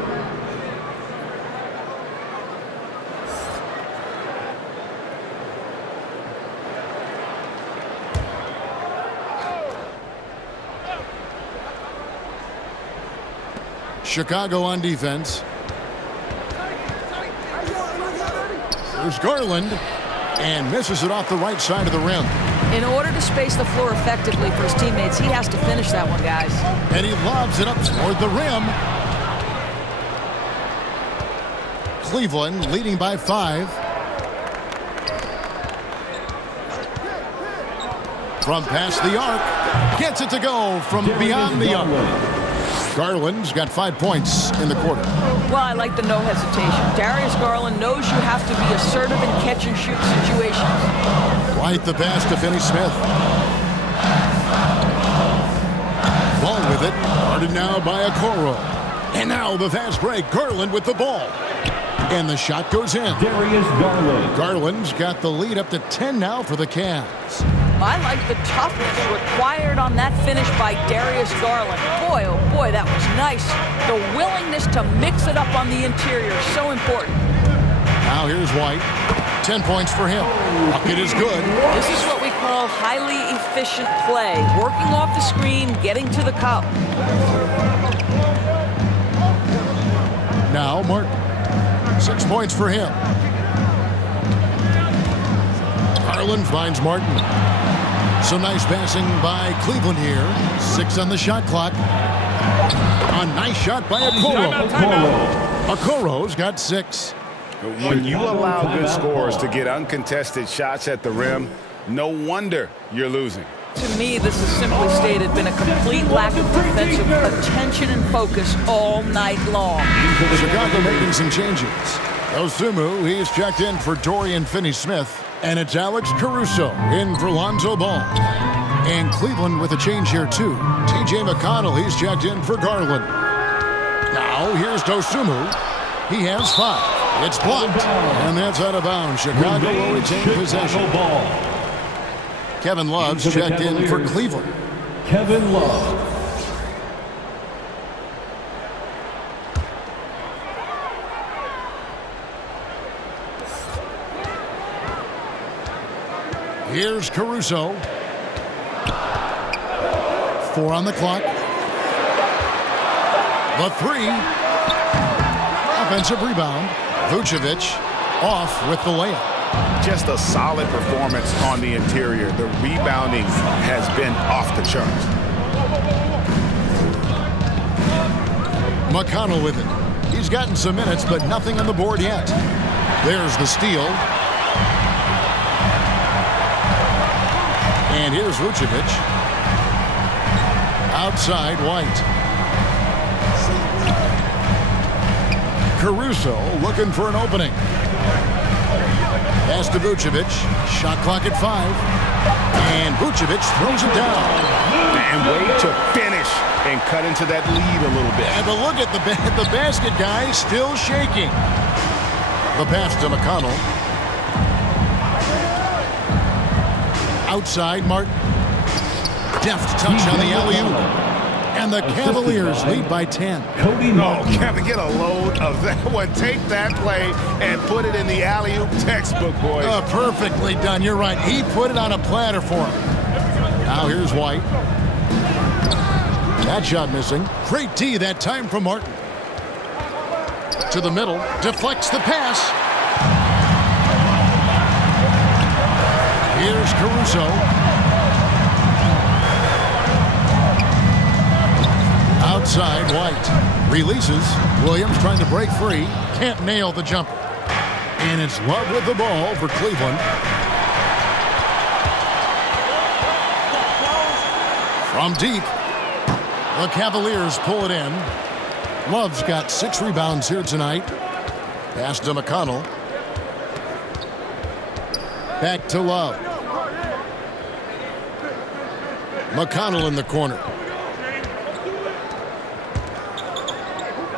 Chicago on defense. There's Garland, and misses it off the right side of the rim. In order to space the floor effectively for his teammates, he has to finish that one, guys. And he lobs it up toward the rim. Cleveland leading by 5. From past the arc, gets it to go from beyond the arc. Garland's got 5 points in the quarter. Well, I like the no hesitation. Darius Garland knows you have to be assertive in catch-and-shoot situations. White the pass to Finney-Smith. Ball with it, guarded now by Okoro. And now the fast break. Garland with the ball. And the shot goes in. Darius Garland. Garland's got the lead up to 10 now for the Cavs. I like the toughness required on that finish by Darius Garland. Boy, oh boy, that was nice. The willingness to mix it up on the interior, so important. Now here's White. 10 points for him. Bucket is good. This is what we call highly efficient play. Working off the screen, getting to the cup. Now Martin. 6 points for him. Garland finds Martin. Some nice passing by Cleveland here. 6 on the shot clock. A nice shot by Okoro. Okoro's got 6. When you allow good scorers to get uncontested shots at the rim, no wonder you're losing. To me, this has simply stated been a complete lack of defensive attention and focus all night long. Chicago making some changes. Osumu, he's checked in for Dorian Finney-Smith. And it's Alex Caruso in for Lonzo Ball. And Cleveland with a change here, too. T.J. McConnell, he's checked in for Garland. Now, here's Dosunmu. He has 5. It's blocked. And that's out of bounds. Chicago will retain possession. Kevin Love's checked in for Cleveland. Kevin Love. Here's Caruso. 4 on the clock. The 3. Offensive rebound. Vucevic off with the layup. Just a solid performance on the interior. The rebounding has been off the charts. McConnell with it. He's gotten some minutes, but nothing on the board yet. There's the steal. And here's Vucevic. Outside, White. Caruso looking for an opening. Pass to Vucevic. Shot clock at 5. And Vucevic throws it down. And way to finish and cut into that lead a little bit. And look at the basket, guys, still shaking. The pass to McConnell. Outside, Martin. Deft touch on the alley-oop. And the Cavaliers lead by 10. Oh, Kevin, get a load of that one. Take that play and put it in the alley-oop textbook, boys. Perfectly done. You're right. He put it on a platter for him. Now here's White. That shot missing. Great D that time from Martin. To the middle. Deflects the pass. Here's Caruso. Outside, White. Releases. Williams trying to break free. Can't nail the jumper. And it's Love with the ball for Cleveland. From deep. The Cavaliers pull it in. Love's got 6 rebounds here tonight. Pass to McConnell. Back to Love. McConnell in the corner.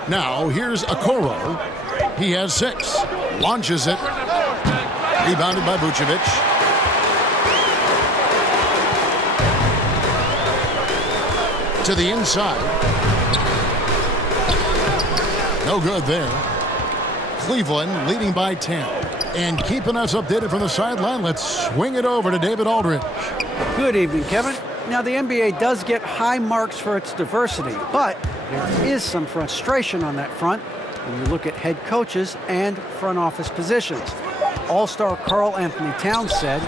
Now here's Okoro. He has 6. Launches it. Rebounded by Vucevic. To the inside. No good there. Cleveland leading by 10. And keeping us updated from the sideline, let's swing it over to David Aldridge. Good evening, Kevin. Now, the NBA does get high marks for its diversity, but There is some frustration on that front when you look at head coaches and front office positions. All-star Karl Anthony Towns said,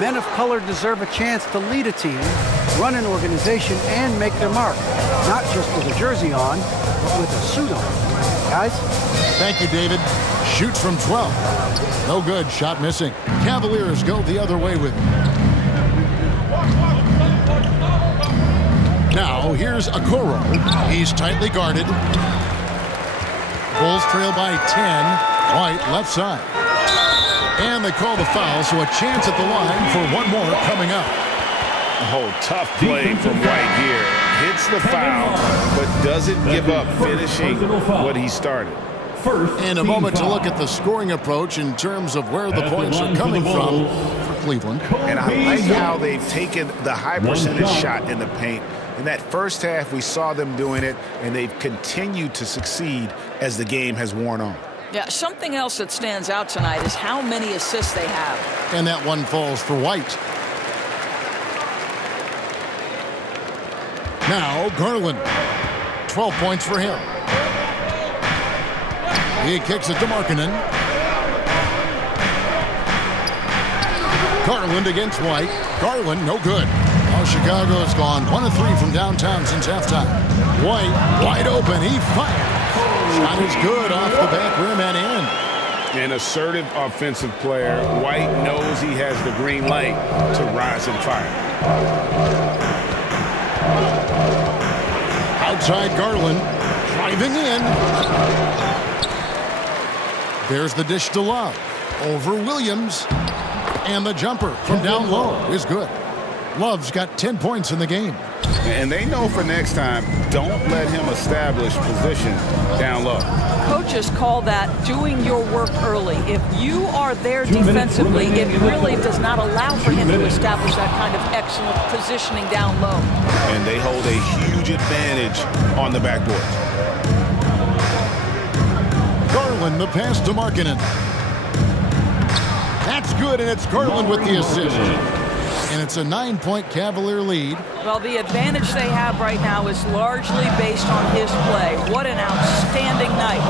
men of color deserve a chance to lead a team, run an organization, and make their mark, not just with a jersey on, but with a suit on. Guys? Thank you, David. Shoots from 12. No good. Shot missing. Cavaliers go the other way with it. Now, here's Okoro. He's tightly guarded. Bulls trail by 10. White, left side. And they call the foul, so a chance at the line for one more coming up. Oh, tough play from White here. Hits the foul, but doesn't give up finishing what he started. And a moment to look at the scoring approach in terms of where the points are coming from for Cleveland. And I like how they've taken the high percentage shot in the paint. In that first half, we saw them doing it, and they've continued to succeed as the game has worn on. Yeah, something else that stands out tonight is how many assists they have. And that one falls for White. Now, Garland. 12 points for him. He kicks it to Markkanen. Garland against White. Garland, no good. Now Chicago's gone 1 of 3 from downtown since halftime. White, wide open. He fires. Shot is good off the back rim and in. An assertive offensive player. White knows he has the green light to rise and fire. Outside Garland, driving in. There's the dish to Love. Over Williams. And the jumper from down low is good. Love's got 10 points in the game. And they know for next time, don't let him establish position down low. Coaches call that doing your work early. If you are there defensively, it really does not allow for him to establish that kind of excellent positioning down low. And they hold a huge advantage on the backboard. Garland, the pass to Markkanen. That's good, and it's Garland with the assist. And it's a 9-point Cavalier lead. Well, the advantage they have right now is largely based on his play. What an outstanding night.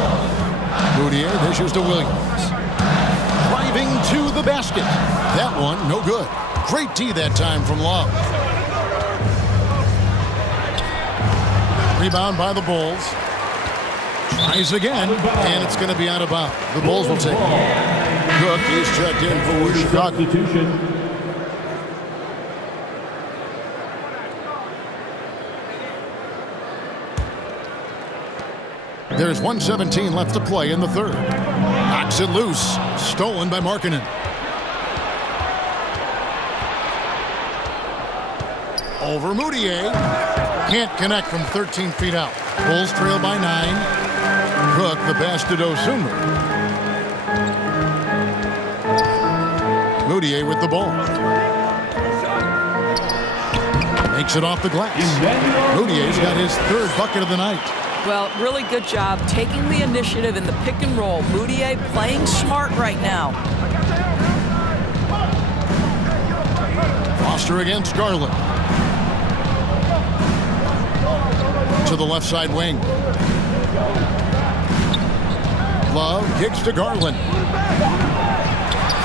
Moutier dishes to Williams. Driving to the basket. That one, no good. Great D that time from Love. Rebound by the Bulls. Tries again, and it's going to be out of bounds. The Bulls will take it. Cook is checked in for Chicago. There's 1:17 left to play in the third. Knocks it loose. Stolen by Markkanen. Over Moutier. Can't connect from 13 feet out. Bulls trail by 9. Cook the pass to Dosunmu. Moutier with the ball. Makes it off the glass. Moutier's got his third bucket of the night. Well, really good job taking the initiative in the pick and roll. Moutier playing smart right now. Foster against Garland. To the left side wing. Love kicks to Garland.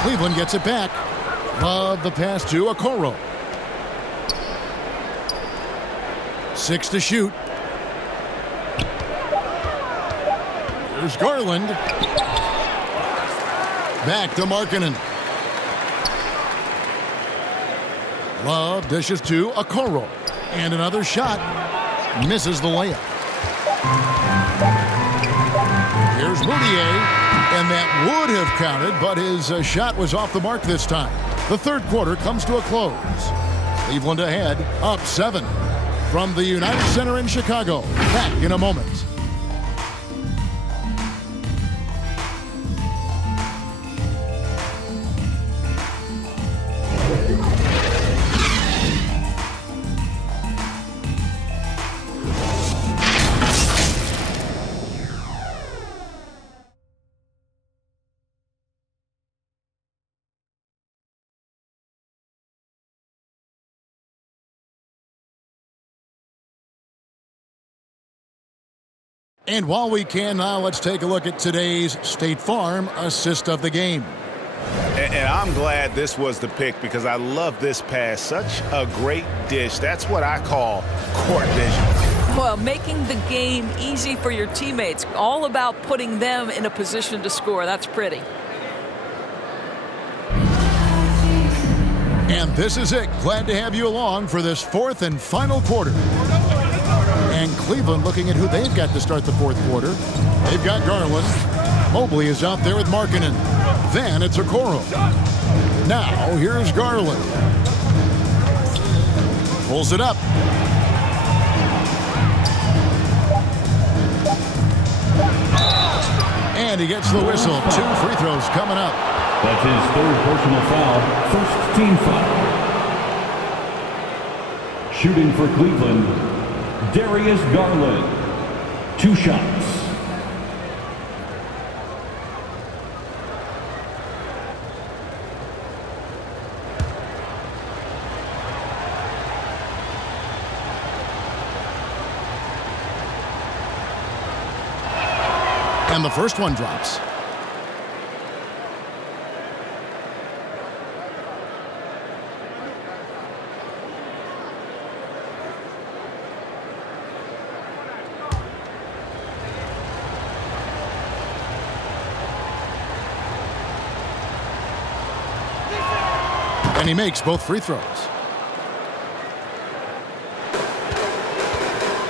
Cleveland gets it back. Love the pass to Okoro. 6 to shoot. There's Garland. Back to Markkanen. Love dishes to Okoro. And another shot. Misses the layup. Here's Moutier. And that would have counted, but his shot was off the mark this time. The third quarter comes to a close. Cleveland ahead, up 7. From the United Center in Chicago. Back in a moment. And while we can now, let's take a look at today's State Farm assist of the game. And I'm glad this was the pick because I love this pass. Such a great dish. That's what I call court vision. Well, making the game easy for your teammates. All about putting them in a position to score. That's pretty. And this is it. Glad to have you along for this fourth and final quarter. And Cleveland looking at who they've got to start the fourth quarter. They've got Garland. Mobley is out there with Markkanen. Then it's Okoro. Now here's Garland. Pulls it up. And he gets the whistle. 2 free throws coming up. That's his third personal foul. First team foul. Shooting for Cleveland, Darius Garland. 2 shots. And the first one drops. And he makes both free throws.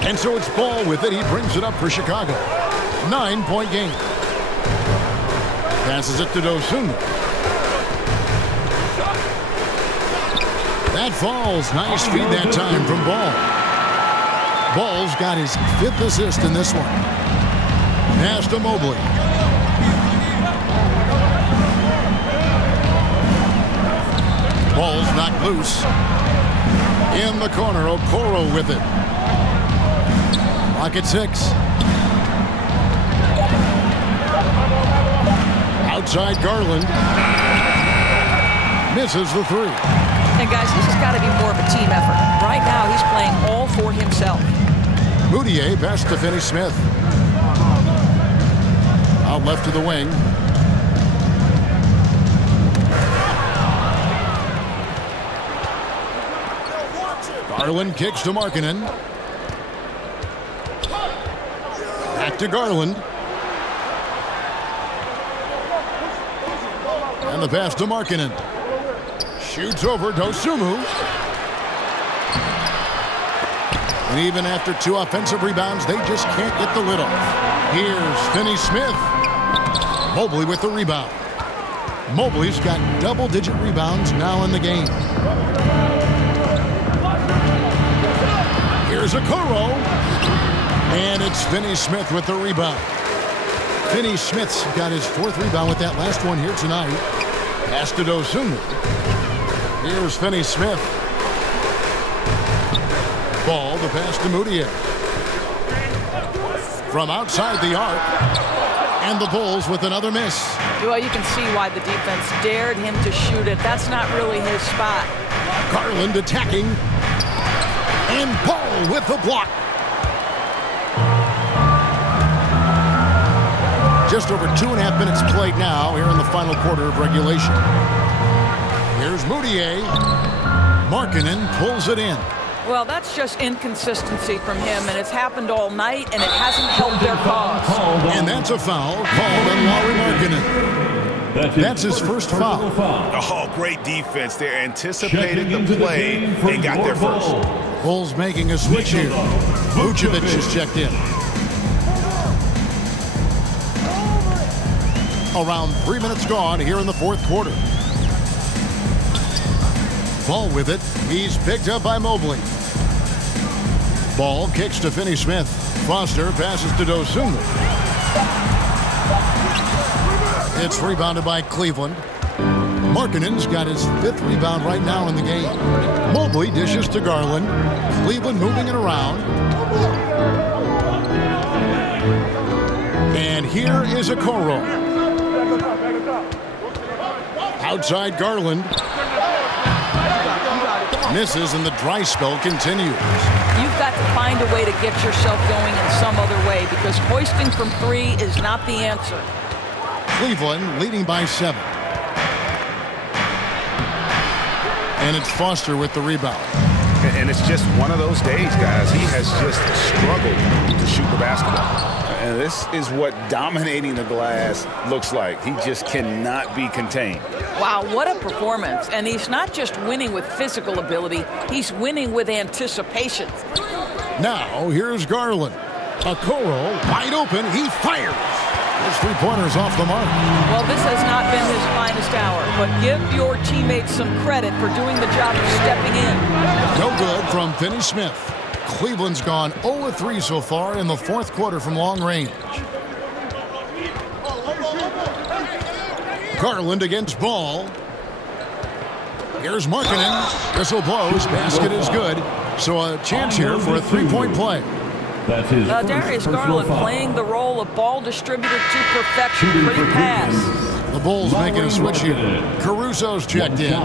And so it's Ball with it. He brings it up for Chicago. 9-point game. Passes it to Dosunmu. That falls. Nice feed that time from Ball. Ball's got his 5th assist in this one. Pass to Mobley. Ball's knocked loose. In the corner, Okoro with it. Clock at 6. Outside Garland. Misses the 3. And guys, this has got to be more of a team effort. Right now, he's playing all for himself. Moutier pass to Finney-Smith. Out left to the wing. Garland kicks to Markkanen. Back to Garland. And the pass to Markkanen. Shoots over Dosunmu. And even after 2 offensive rebounds, they just can't get the lid off. Here's Finney-Smith. Mobley with the rebound. Mobley's got double-digit rebounds now in the game. Here's Okoro. And it's Finney-Smith with the rebound. Finney-Smith's got his 4th rebound with that last one here tonight. Pass to Dosunmu. Here's Finney-Smith. Ball to pass to Moutier. From outside the arc. And the Bulls with another miss. Well, you can see why the defense dared him to shoot it. That's not really his spot. Garland attacking. And Ball with the block. Just over 2.5 minutes played now here in the final quarter of regulation. Here's Moutier. Markkanen pulls it in. Well, that's just inconsistency from him, and it's happened all night, and it hasn't helped their cause. And that's a foul called on Lauri Markkanen. That's his first foul. Oh, great defense. They anticipated the play and got there first. Bulls making a switch here. Vucevic is checked in. Around 3 minutes gone here in the fourth quarter. Ball with it. He's picked up by Mobley. Ball kicks to Finney-Smith. Foster passes to Dosunmu. It's rebounded by Cleveland. Markkanen's got his 5th rebound right now in the game. Mobley dishes to Garland. Cleveland moving it around. And here is Okoro. Outside Garland. Misses, and the dry spell continues. You've got to find a way to get yourself going in some other way because hoisting from 3 is not the answer. Cleveland leading by 7. And it's Foster with the rebound. And it's just one of those days, guys. He has just struggled to shoot the basketball. And this is what dominating the glass looks like. He just cannot be contained. Wow, what a performance. And he's not just winning with physical ability, he's winning with anticipation. Now, here's Garland. Okoro, wide open, he fires. His three-pointers off the mark. Well, this has not been his finest hour, but give your teammates some credit for doing the job of stepping in. No good from Finney-Smith. Cleveland's gone 0-3 so far in the fourth quarter from long range. Garland against Ball. Here's Markkanen. Whistle blows. Basket is good. So a chance here for a three-point play. That's his Darius Garland playing the role of ball distributor to perfection. Pretty pass. The Bulls making a switch here. Caruso's checked in.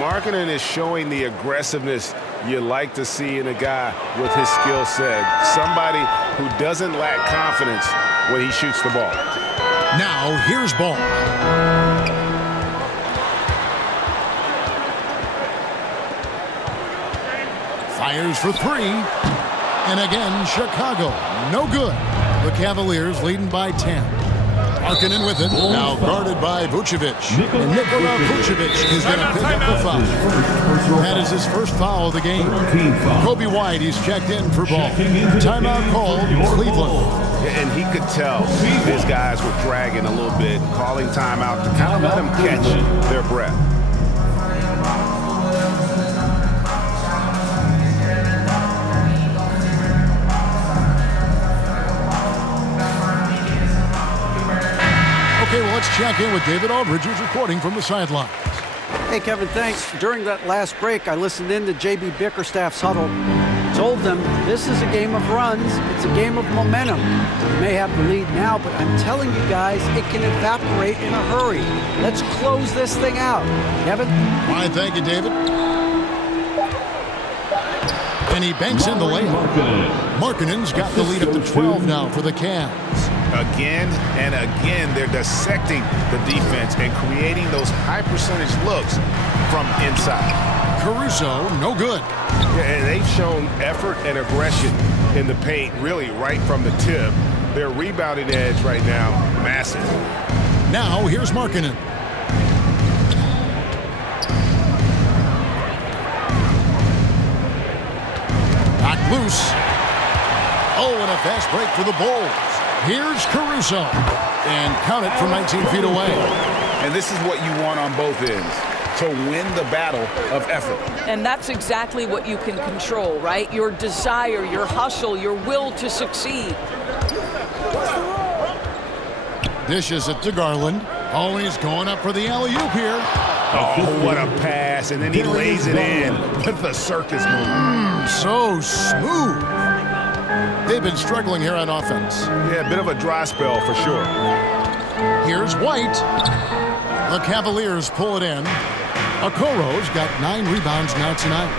Markkanen is showing the aggressiveness you like to see in a guy with his skill set. Somebody who doesn't lack confidence when he shoots the ball. Now, here's Ball. Fires for 3. And again, Chicago. No good. The Cavaliers leading by 10. Markkanen with it, now guarded by Vucevic. And Nikola Vucevic is going to pick up the foul. That is his first foul of the game. Kobe White, he's checked in for Ball. Timeout called, Cleveland. And he could tell his guys were dragging a little bit, calling timeout to kind of let them catch their breath. Okay, well, let's check in with David Aldridge, who's reporting from the sidelines. Hey, Kevin, thanks. During that last break, I listened in to J.B. Bickerstaff's huddle. Told them this is a game of runs. It's a game of momentum. You may have the lead now, but I'm telling you guys, it can evaporate in a hurry. Let's close this thing out. Kevin? Why, thank you, David. And he banks in the layup. Markkanen's got the lead up to 12 now for the Cavs. Again and again, they're dissecting the defense and creating those high-percentage looks from inside. Caruso, no good. Yeah, and they've shown effort and aggression in the paint, really right from the tip. Their rebounding edge right now, massive. Now, here's Markkanen. Knocked loose. Oh, and a fast break for the Bulls. Here's Caruso. And count it from 19 feet away. And this is what you want on both ends, to win the battle of effort. And that's exactly what you can control, right? Your desire, your hustle, your will to succeed. Dishes it to Garland. Oh, he's going up for the alley-oop here. Oh, what a pass. And then he lays it in with the circus move. So smooth. They've been struggling here on offense. Yeah, a bit of a dry spell for sure. Here's White. The Cavaliers pull it in. Okoro's got 9 rebounds now tonight.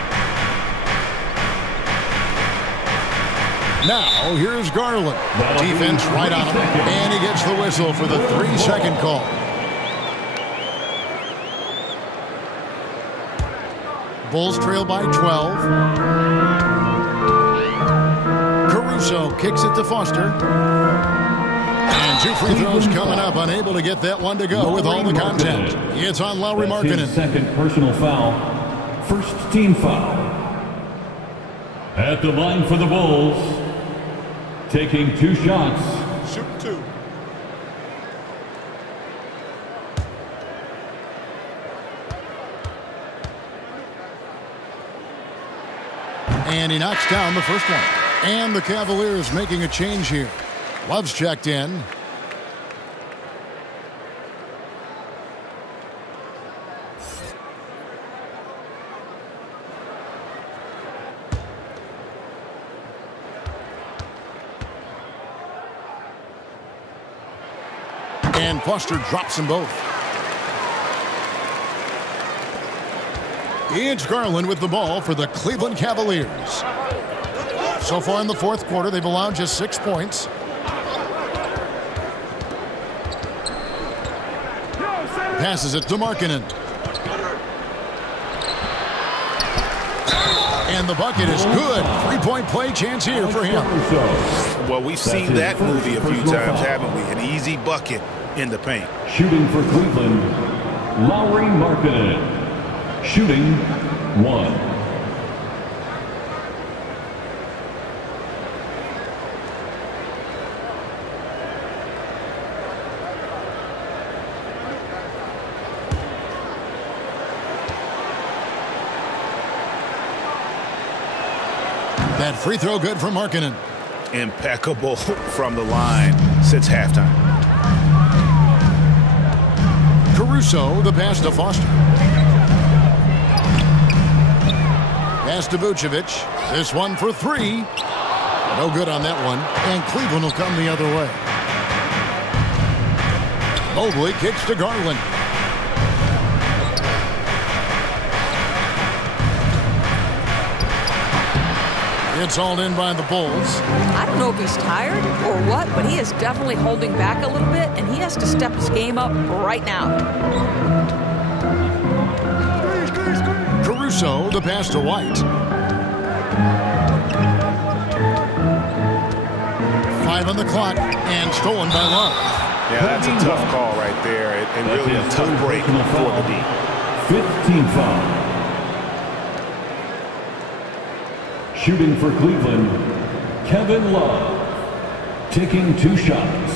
Now, here's Garland. Defense right on him. And he gets the whistle for the 3-second call. Bulls trail by 12. Caruso kicks it to Foster. And 2 free throws coming up. Unable to get that one to go with all the contact. It's on Lauri Markkanen. Second personal foul. First team foul. At the line for the Bulls. Taking 2 shots. Shoot 2. And he knocks down the first one. And the Cavaliers making a change here. Love's checked in. And Foster drops them both. It's Garland with the ball for the Cleveland Cavaliers. So far in the fourth quarter, they've allowed just 6 points. Passes it to Markkanen. And the bucket is good. 3-point play chance here for him. Well, we've seen that movie a few times, haven't we? An easy bucket in the paint. Shooting for Cleveland, Lauri Markkanen. Shooting 1. That free throw good for Markkanen. Impeccable from the line since halftime. Caruso, the pass to Foster. Pass to Vucevic. This one for 3. No good on that one. And Cleveland will come the other way. Mobley kicks to Garland. It's hauled in by the Bulls. I don't know if he's tired or what, but he is definitely holding back a little bit, and he has to step his game up right now. Caruso, the pass to White. 5 on the clock, and stolen by Love. Yeah, that's a tough call right there, and really a tough break for the D. 15 foul. Shooting for Cleveland, Kevin Love, taking 2 shots.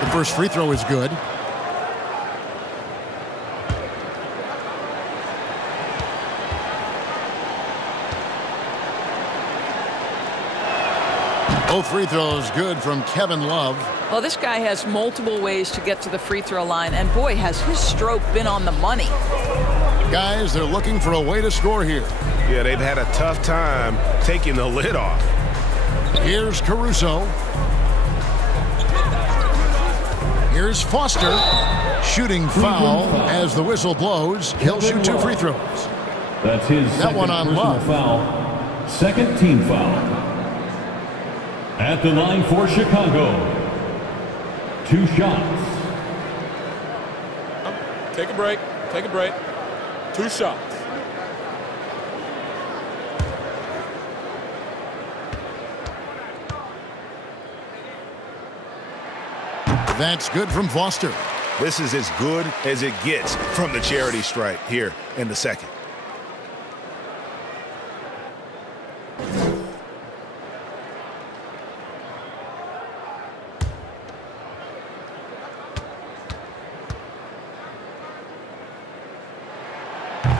The first free throw is good. Both free throws good from Kevin Love. Well, this guy has multiple ways to get to the free throw line, and boy, has his stroke been on the money. Guys, they're looking for a way to score here. Yeah, they've had a tough time taking the lid off. Here's Caruso. Here's Foster. Shooting foul as the whistle blows. He'll shoot 2 free throws. That's his that one on Love. Foul. Second team foul. At the line for Chicago, 2 shots. Take a break. Take a break. 2 shots. That's good from Foster. This is as good as it gets from the charity stripe here in the second.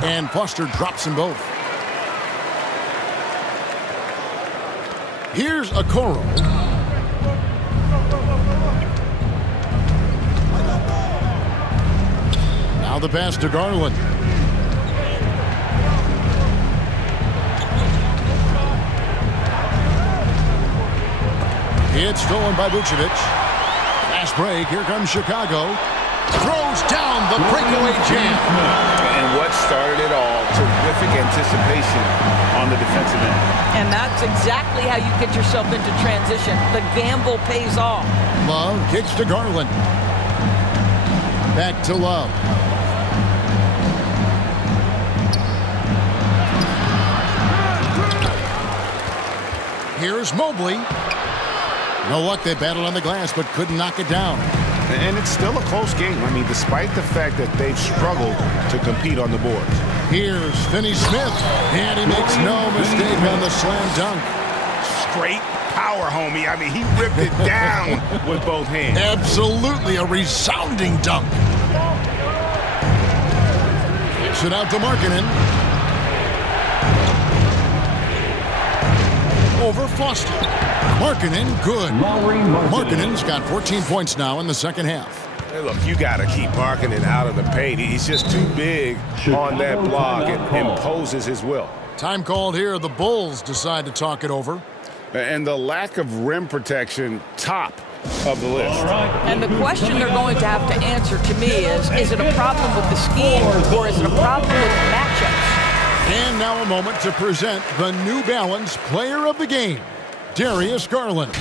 And Foster drops them both. Here's Okoro. Now the pass to Garland. It's stolen by Vucevic. Fast break. Here comes Chicago. Throws down the breakaway jam. And what started it all, terrific anticipation on the defensive end. And that's exactly how you get yourself into transition. The gamble pays off. Love kicks to Garland. Back to Love. Here's Mobley. No luck, they battled on the glass, but couldn't knock it down. And it's still a close game. I mean, despite the fact that they've struggled to compete on the boards. Here's Finney-Smith, and he makes no mistake on the slam dunk. Straight power, homie. I mean, he ripped it down with both hands. Absolutely a resounding dunk. Kicks it out to Markkanen. over Foster. Markkanen, good. Markkanen's got 14 points now in the second half. Hey, look, you got to keep Markkanen out of the paint. He's just too big on that block and imposes his will. Time called here. The Bulls decide to talk it over. And the lack of rim protection, top of the list. And the question they're going to have to answer to me is it a problem with the scheme or is it a problem with matchups? And now a moment to present the New Balance Player of the Game, Darius Garland.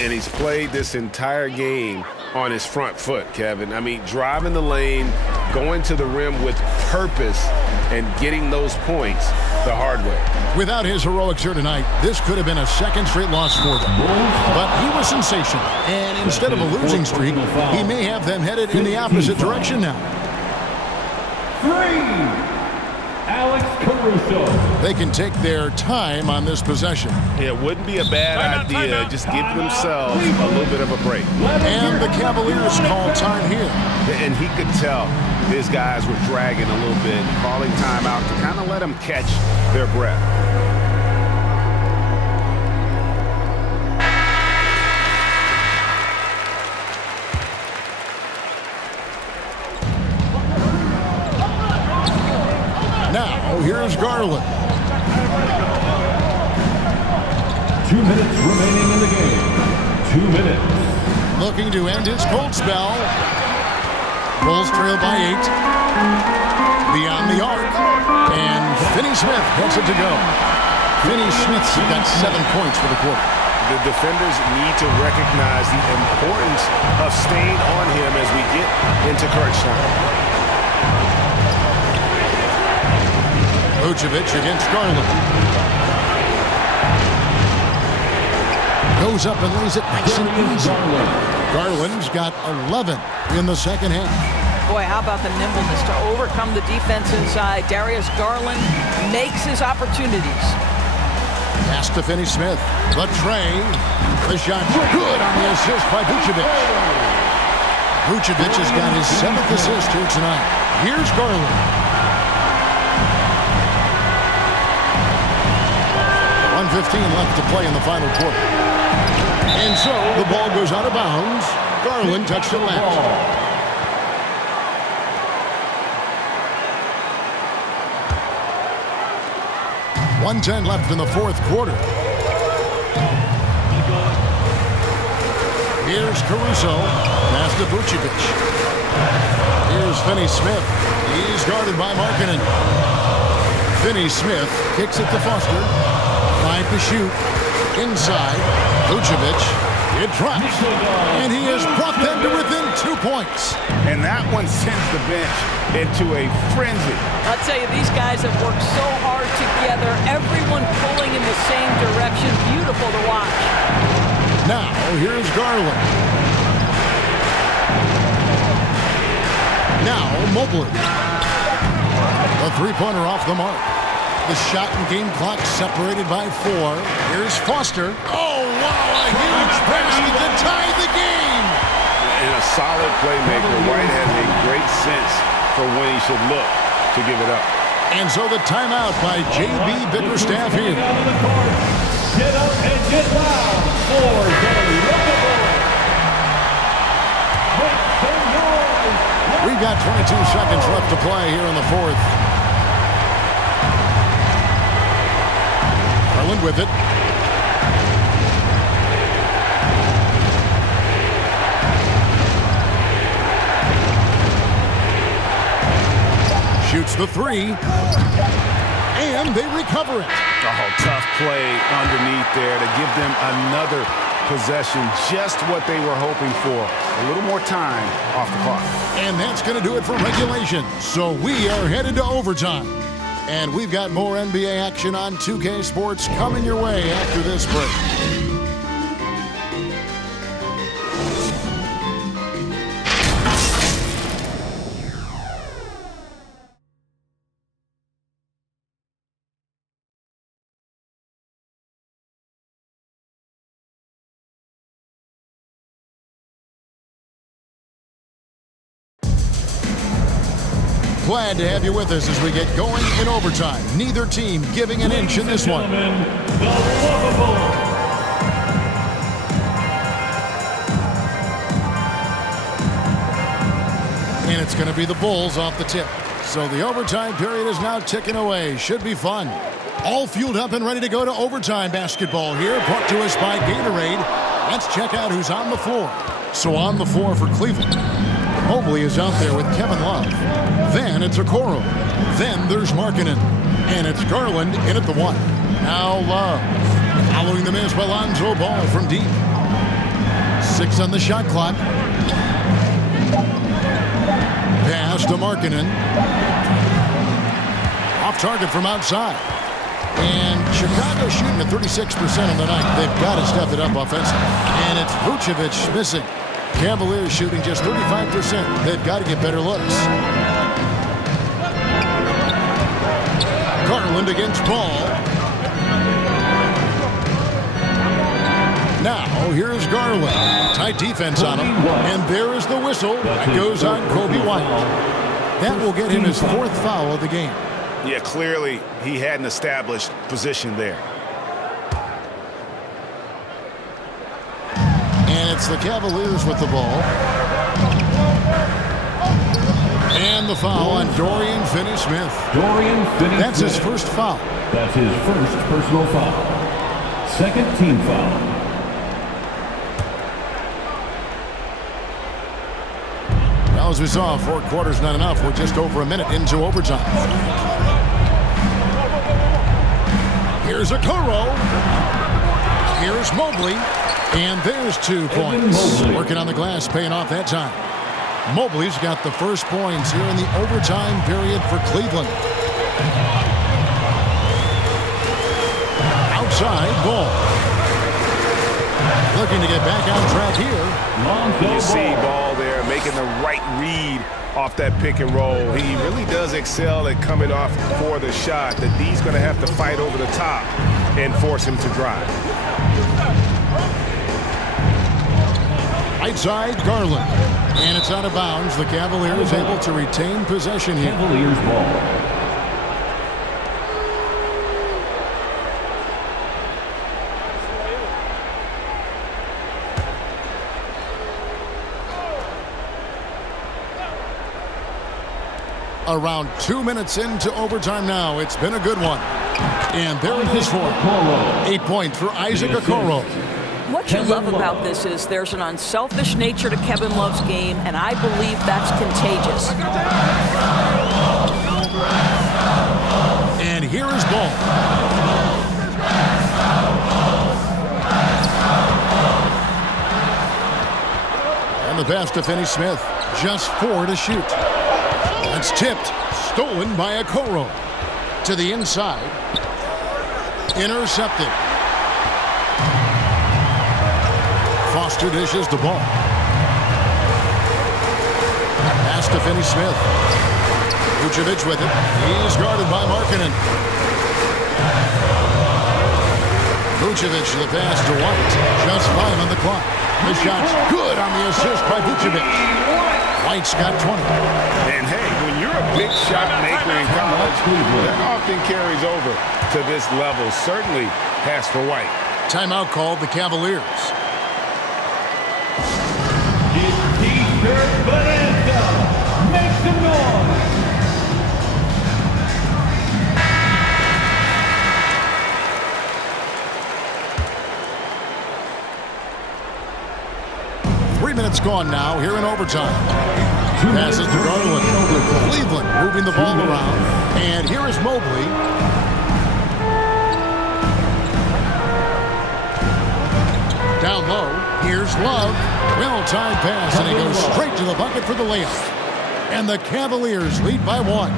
And he's played this entire game on his front foot, Kevin. I mean, driving the lane, going to the rim with purpose, and getting those points the hard way. Without his heroics here tonight, this could have been a second straight loss for them. But he was sensational. And instead of a losing streak, he may have them headed in the opposite direction now. Alex Caruso. They can take their time on this possession. It wouldn't be a bad idea. Just give themselves a little bit of a break. And the Cavaliers call time here. And he could tell his guys were dragging a little bit, calling timeout to kind of let them catch their breath. Now, here's Garland. 2 minutes remaining in the game. 2 minutes. Looking to end his cold spell. Bulls trail by 8. Beyond the arc. And finney-smith gets it to go. Finney-smith's got 7 points for the quarter. The defenders need to recognize the importance of staying on him as we get into crunch time. Vucevic against Garland. Goes up and lays it nice and easy. Garland's got 11 in the second half. Boy, how about the nimbleness to overcome the defense inside. Darius Garland makes his opportunities. Pass to Finney-Smith. The tray. The shot good on the assist by Vucevic. Vucevic has got his 7th assist here tonight. Here's Garland. 1:15 left to play in the final quarter. And so the ball goes out of bounds. Garland touched it last. .110 left in the fourth quarter. Here's Caruso. Pass to Vucevic. Here's Finney-Smith. He's guarded by Markkanen. Finney-Smith kicks it to Foster. 5 to shoot. Inside. Vucevic. It drops. And he has brought them to within 2 points. And that one sends the bench into a frenzy. I'll tell you, these guys have worked so hard together. Everyone pulling in the same direction. Beautiful to watch. Now, here's Garland. Now, Mobley. A three-pointer off the mark. The shot and game clock separated by 4. Here's Foster. Oh, wow, a huge basket to tie the game. And a solid playmaker. White has a great sense for when he should look to give it up. And so the timeout by J.B. Bickerstaff here. Get up and get loud for the We've got 22 seconds left to play here in the fourth. Garland with it. Shoots the 3. And they recover it. Oh, tough play underneath there to give them another possession, just what they were hoping for. A little more time off the clock. And that's going to do it for regulation. So we are headed to overtime. And we've got more NBA action on 2K Sports coming your way after this break. Glad to have you with us as we get going in overtime. Neither team giving an inch in this one. And it's going to be the Bulls off the tip. So the overtime period is now ticking away. Should be fun. All fueled up and ready to go to overtime basketball here. Brought to us by Gatorade. Let's check out who's on the floor. So on the floor for Cleveland, Mobley is out there with Kevin Love. Then it's Okoro. Then there's Markkanen. And it's Garland in at the 1. Now Love. Following the miss by Lonzo Ball from deep. 6 on the shot clock. Pass to Markkanen. Off target from outside. And Chicago shooting at 36% on the night. They've got to step it up offensively. And it's Vucevic missing. Cavaliers shooting just 35%. They've got to get better looks. Garland against Ball. Now, here's Garland. Tight defense on him. And there is the whistle that goes on Kobe White. That will get him his 4th foul of the game. Yeah, clearly he had an established position there. And it's the Cavaliers with the ball. And the foul on Dorian Finney-Smith. That's his first foul. That's his first personal foul. 2nd team foul. Well, as we saw, 4 quarters not enough. We're just over a minute into overtime. Here's Okoro. Here's Mobley. And there's 2 points. Working on the glass, paying off that time. Mobley's got the first points here in the overtime period for Cleveland. Outside, Ball. Looking to get back on track here. You see Ball there making the right read off that pick and roll. He really does excel at coming off for the shot. The D's going to have to fight over the top and force him to drive. Right side, Garland. And it's out of bounds. The Cavaliers able to retain possession here. Cavaliers ball. Around 2 minutes into overtime now. It's been a good one. And there it is for 8 points for Isaac Okoro. What you love about this is there's an unselfish nature to Kevin Love's game, and I believe that's contagious. And here is Ball. And the pass to Finney-Smith. Just 4 to shoot. That's tipped. Stolen by Okoro. To the inside. Intercepted. Foster dishes the ball. Pass to Finney-Smith. Vucevic with it. He's guarded by Markkanen. Vucevic the pass to White. Just 5 on the clock. The shot's good on the assist by Vucevic. White's got 20. And hey, when you're a big shot maker in college, that often carries over to this level. Certainly pass for White. Timeout called the Cavaliers. Make some noise. Minutes gone now here in overtime. Passes to Garland. Cleveland moving the ball around. And here is Mobley. Down low. Here's Love. Well-timed pass, and he goes straight to the bucket for the layup. And the Cavaliers lead by 1.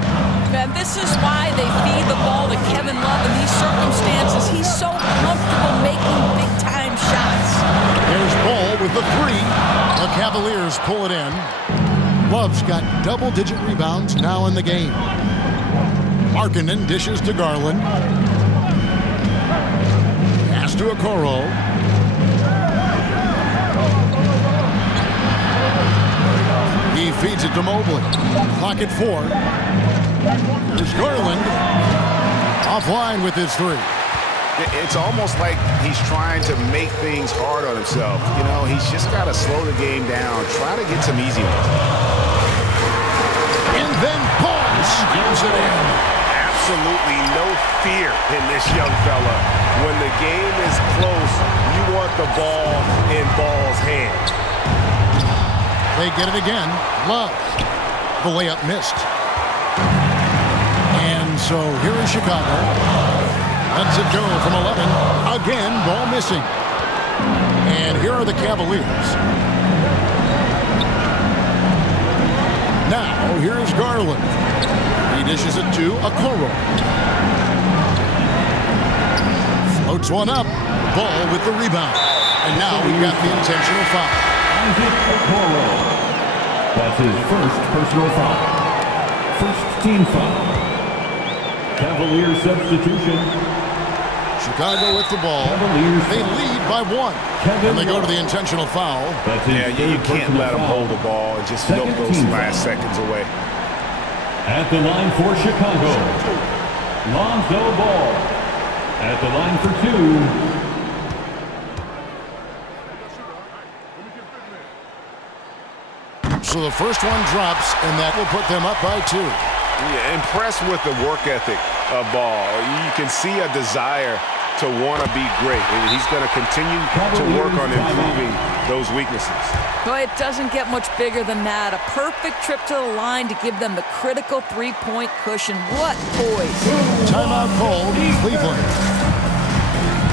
And this is why they feed the ball to Kevin Love in these circumstances. He's so comfortable making big-time shots. There's Ball with the 3. The Cavaliers pull it in. Love's got double-digit rebounds now in the game. Markkanen dishes to Garland. Pass to Okoro. He feeds it to Mobley. Clock at 4. There's Garland. Offline with his 3. It's almost like he's trying to make things hard on himself. You know, he's just got to slow the game down, try to get some easy ones. And then Paul scores it in. Absolutely no fear in this young fella. When the game is close, you want the ball in Ball's hand. They get it again. Love. The layup missed. And so here is Chicago. Lets it go from 11. Again, ball missing. And here are the Cavaliers. Now, here's Garland. He dishes it to Okoro. Floats one up. Ball with the rebound. And now we've got the intentional foul. Okoro. That's his first personal foul. First team foul. Cavaliers substitution. Chicago with the ball. They lead by 1. And they go to the intentional foul. Yeah, you can't let them hold the ball and just milk those last seconds away. At the line for Chicago, Lonzo Ball. At the line for 2. So the first one drops, and that will put them up by 2. Yeah, impressed with the work ethic of Ball. You can see a desire to want to be great. And he's going to continue to work on improving those weaknesses. Well, it doesn't get much bigger than that. A perfect trip to the line to give them the critical three-point cushion. What poise. Timeout called Cleveland.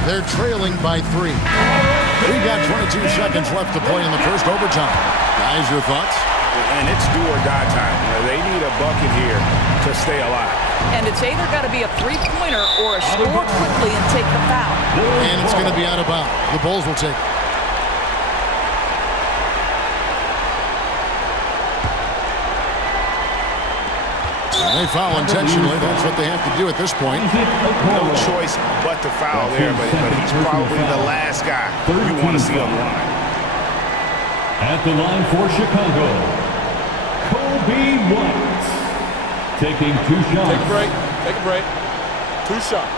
They're trailing by 3. We've got 22 seconds left to play in the first overtime. Guys, your thoughts? And it's do or die time. They need a bucket here to stay alive. And it's either got to be a three-pointer or a score quickly and take the foul. And it's going to be out of bounds. The Bulls will take it. And they foul intentionally. That's what they have to do at this point. No choice but to foul there, but he's probably the last guy you want to see on the line. At the line for Chicago, Kobe White. Taking 2 shots. Take a break. Take a break. 2 shots.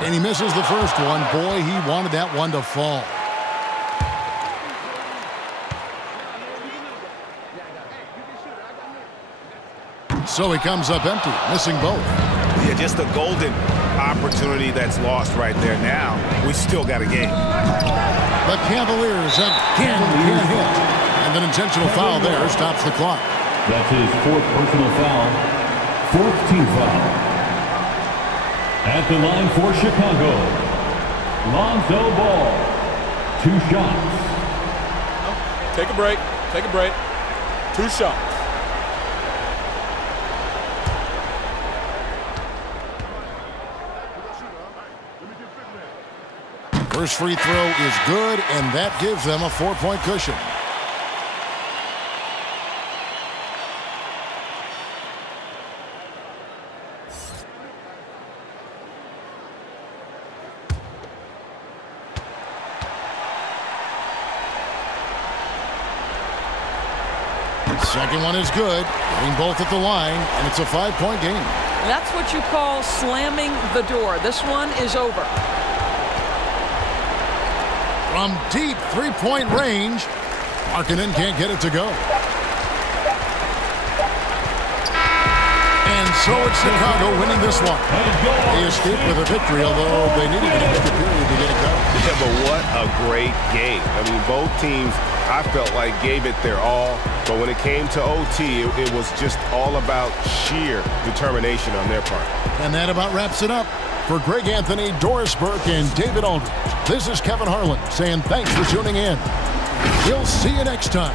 And he misses the first one. Boy, he wanted that one to fall. So he comes up empty, missing both. Yeah, just a golden opportunity that's lost right there. Now, we still got a game. The Cavaliers again can't hit. And an intentional foul there stops the clock. That's his 4th personal foul. 4th team foul. At the line for Chicago, Lonzo Ball. 2 shots. Take a break. Take a break. 2 shots. First free throw is good, and that gives them a 4-point cushion. Second one is good, getting both at the line, and it's a 5-point game. That's what you call slamming the door. This one is over. From deep 3-point range, Markkanen can't get it to go. And so it's Chicago winning this one. They escaped with a victory, although they needed an extra period to get it done. Yeah, but what a great game. I mean, both teams, I felt like, gave it their all. But when it came to OT, it was just all about sheer determination on their part. And that about wraps it up. For Greg Anthony, Doris Burke, and David Aldridge, this is Kevin Harlan saying thanks for tuning in. We'll see you next time.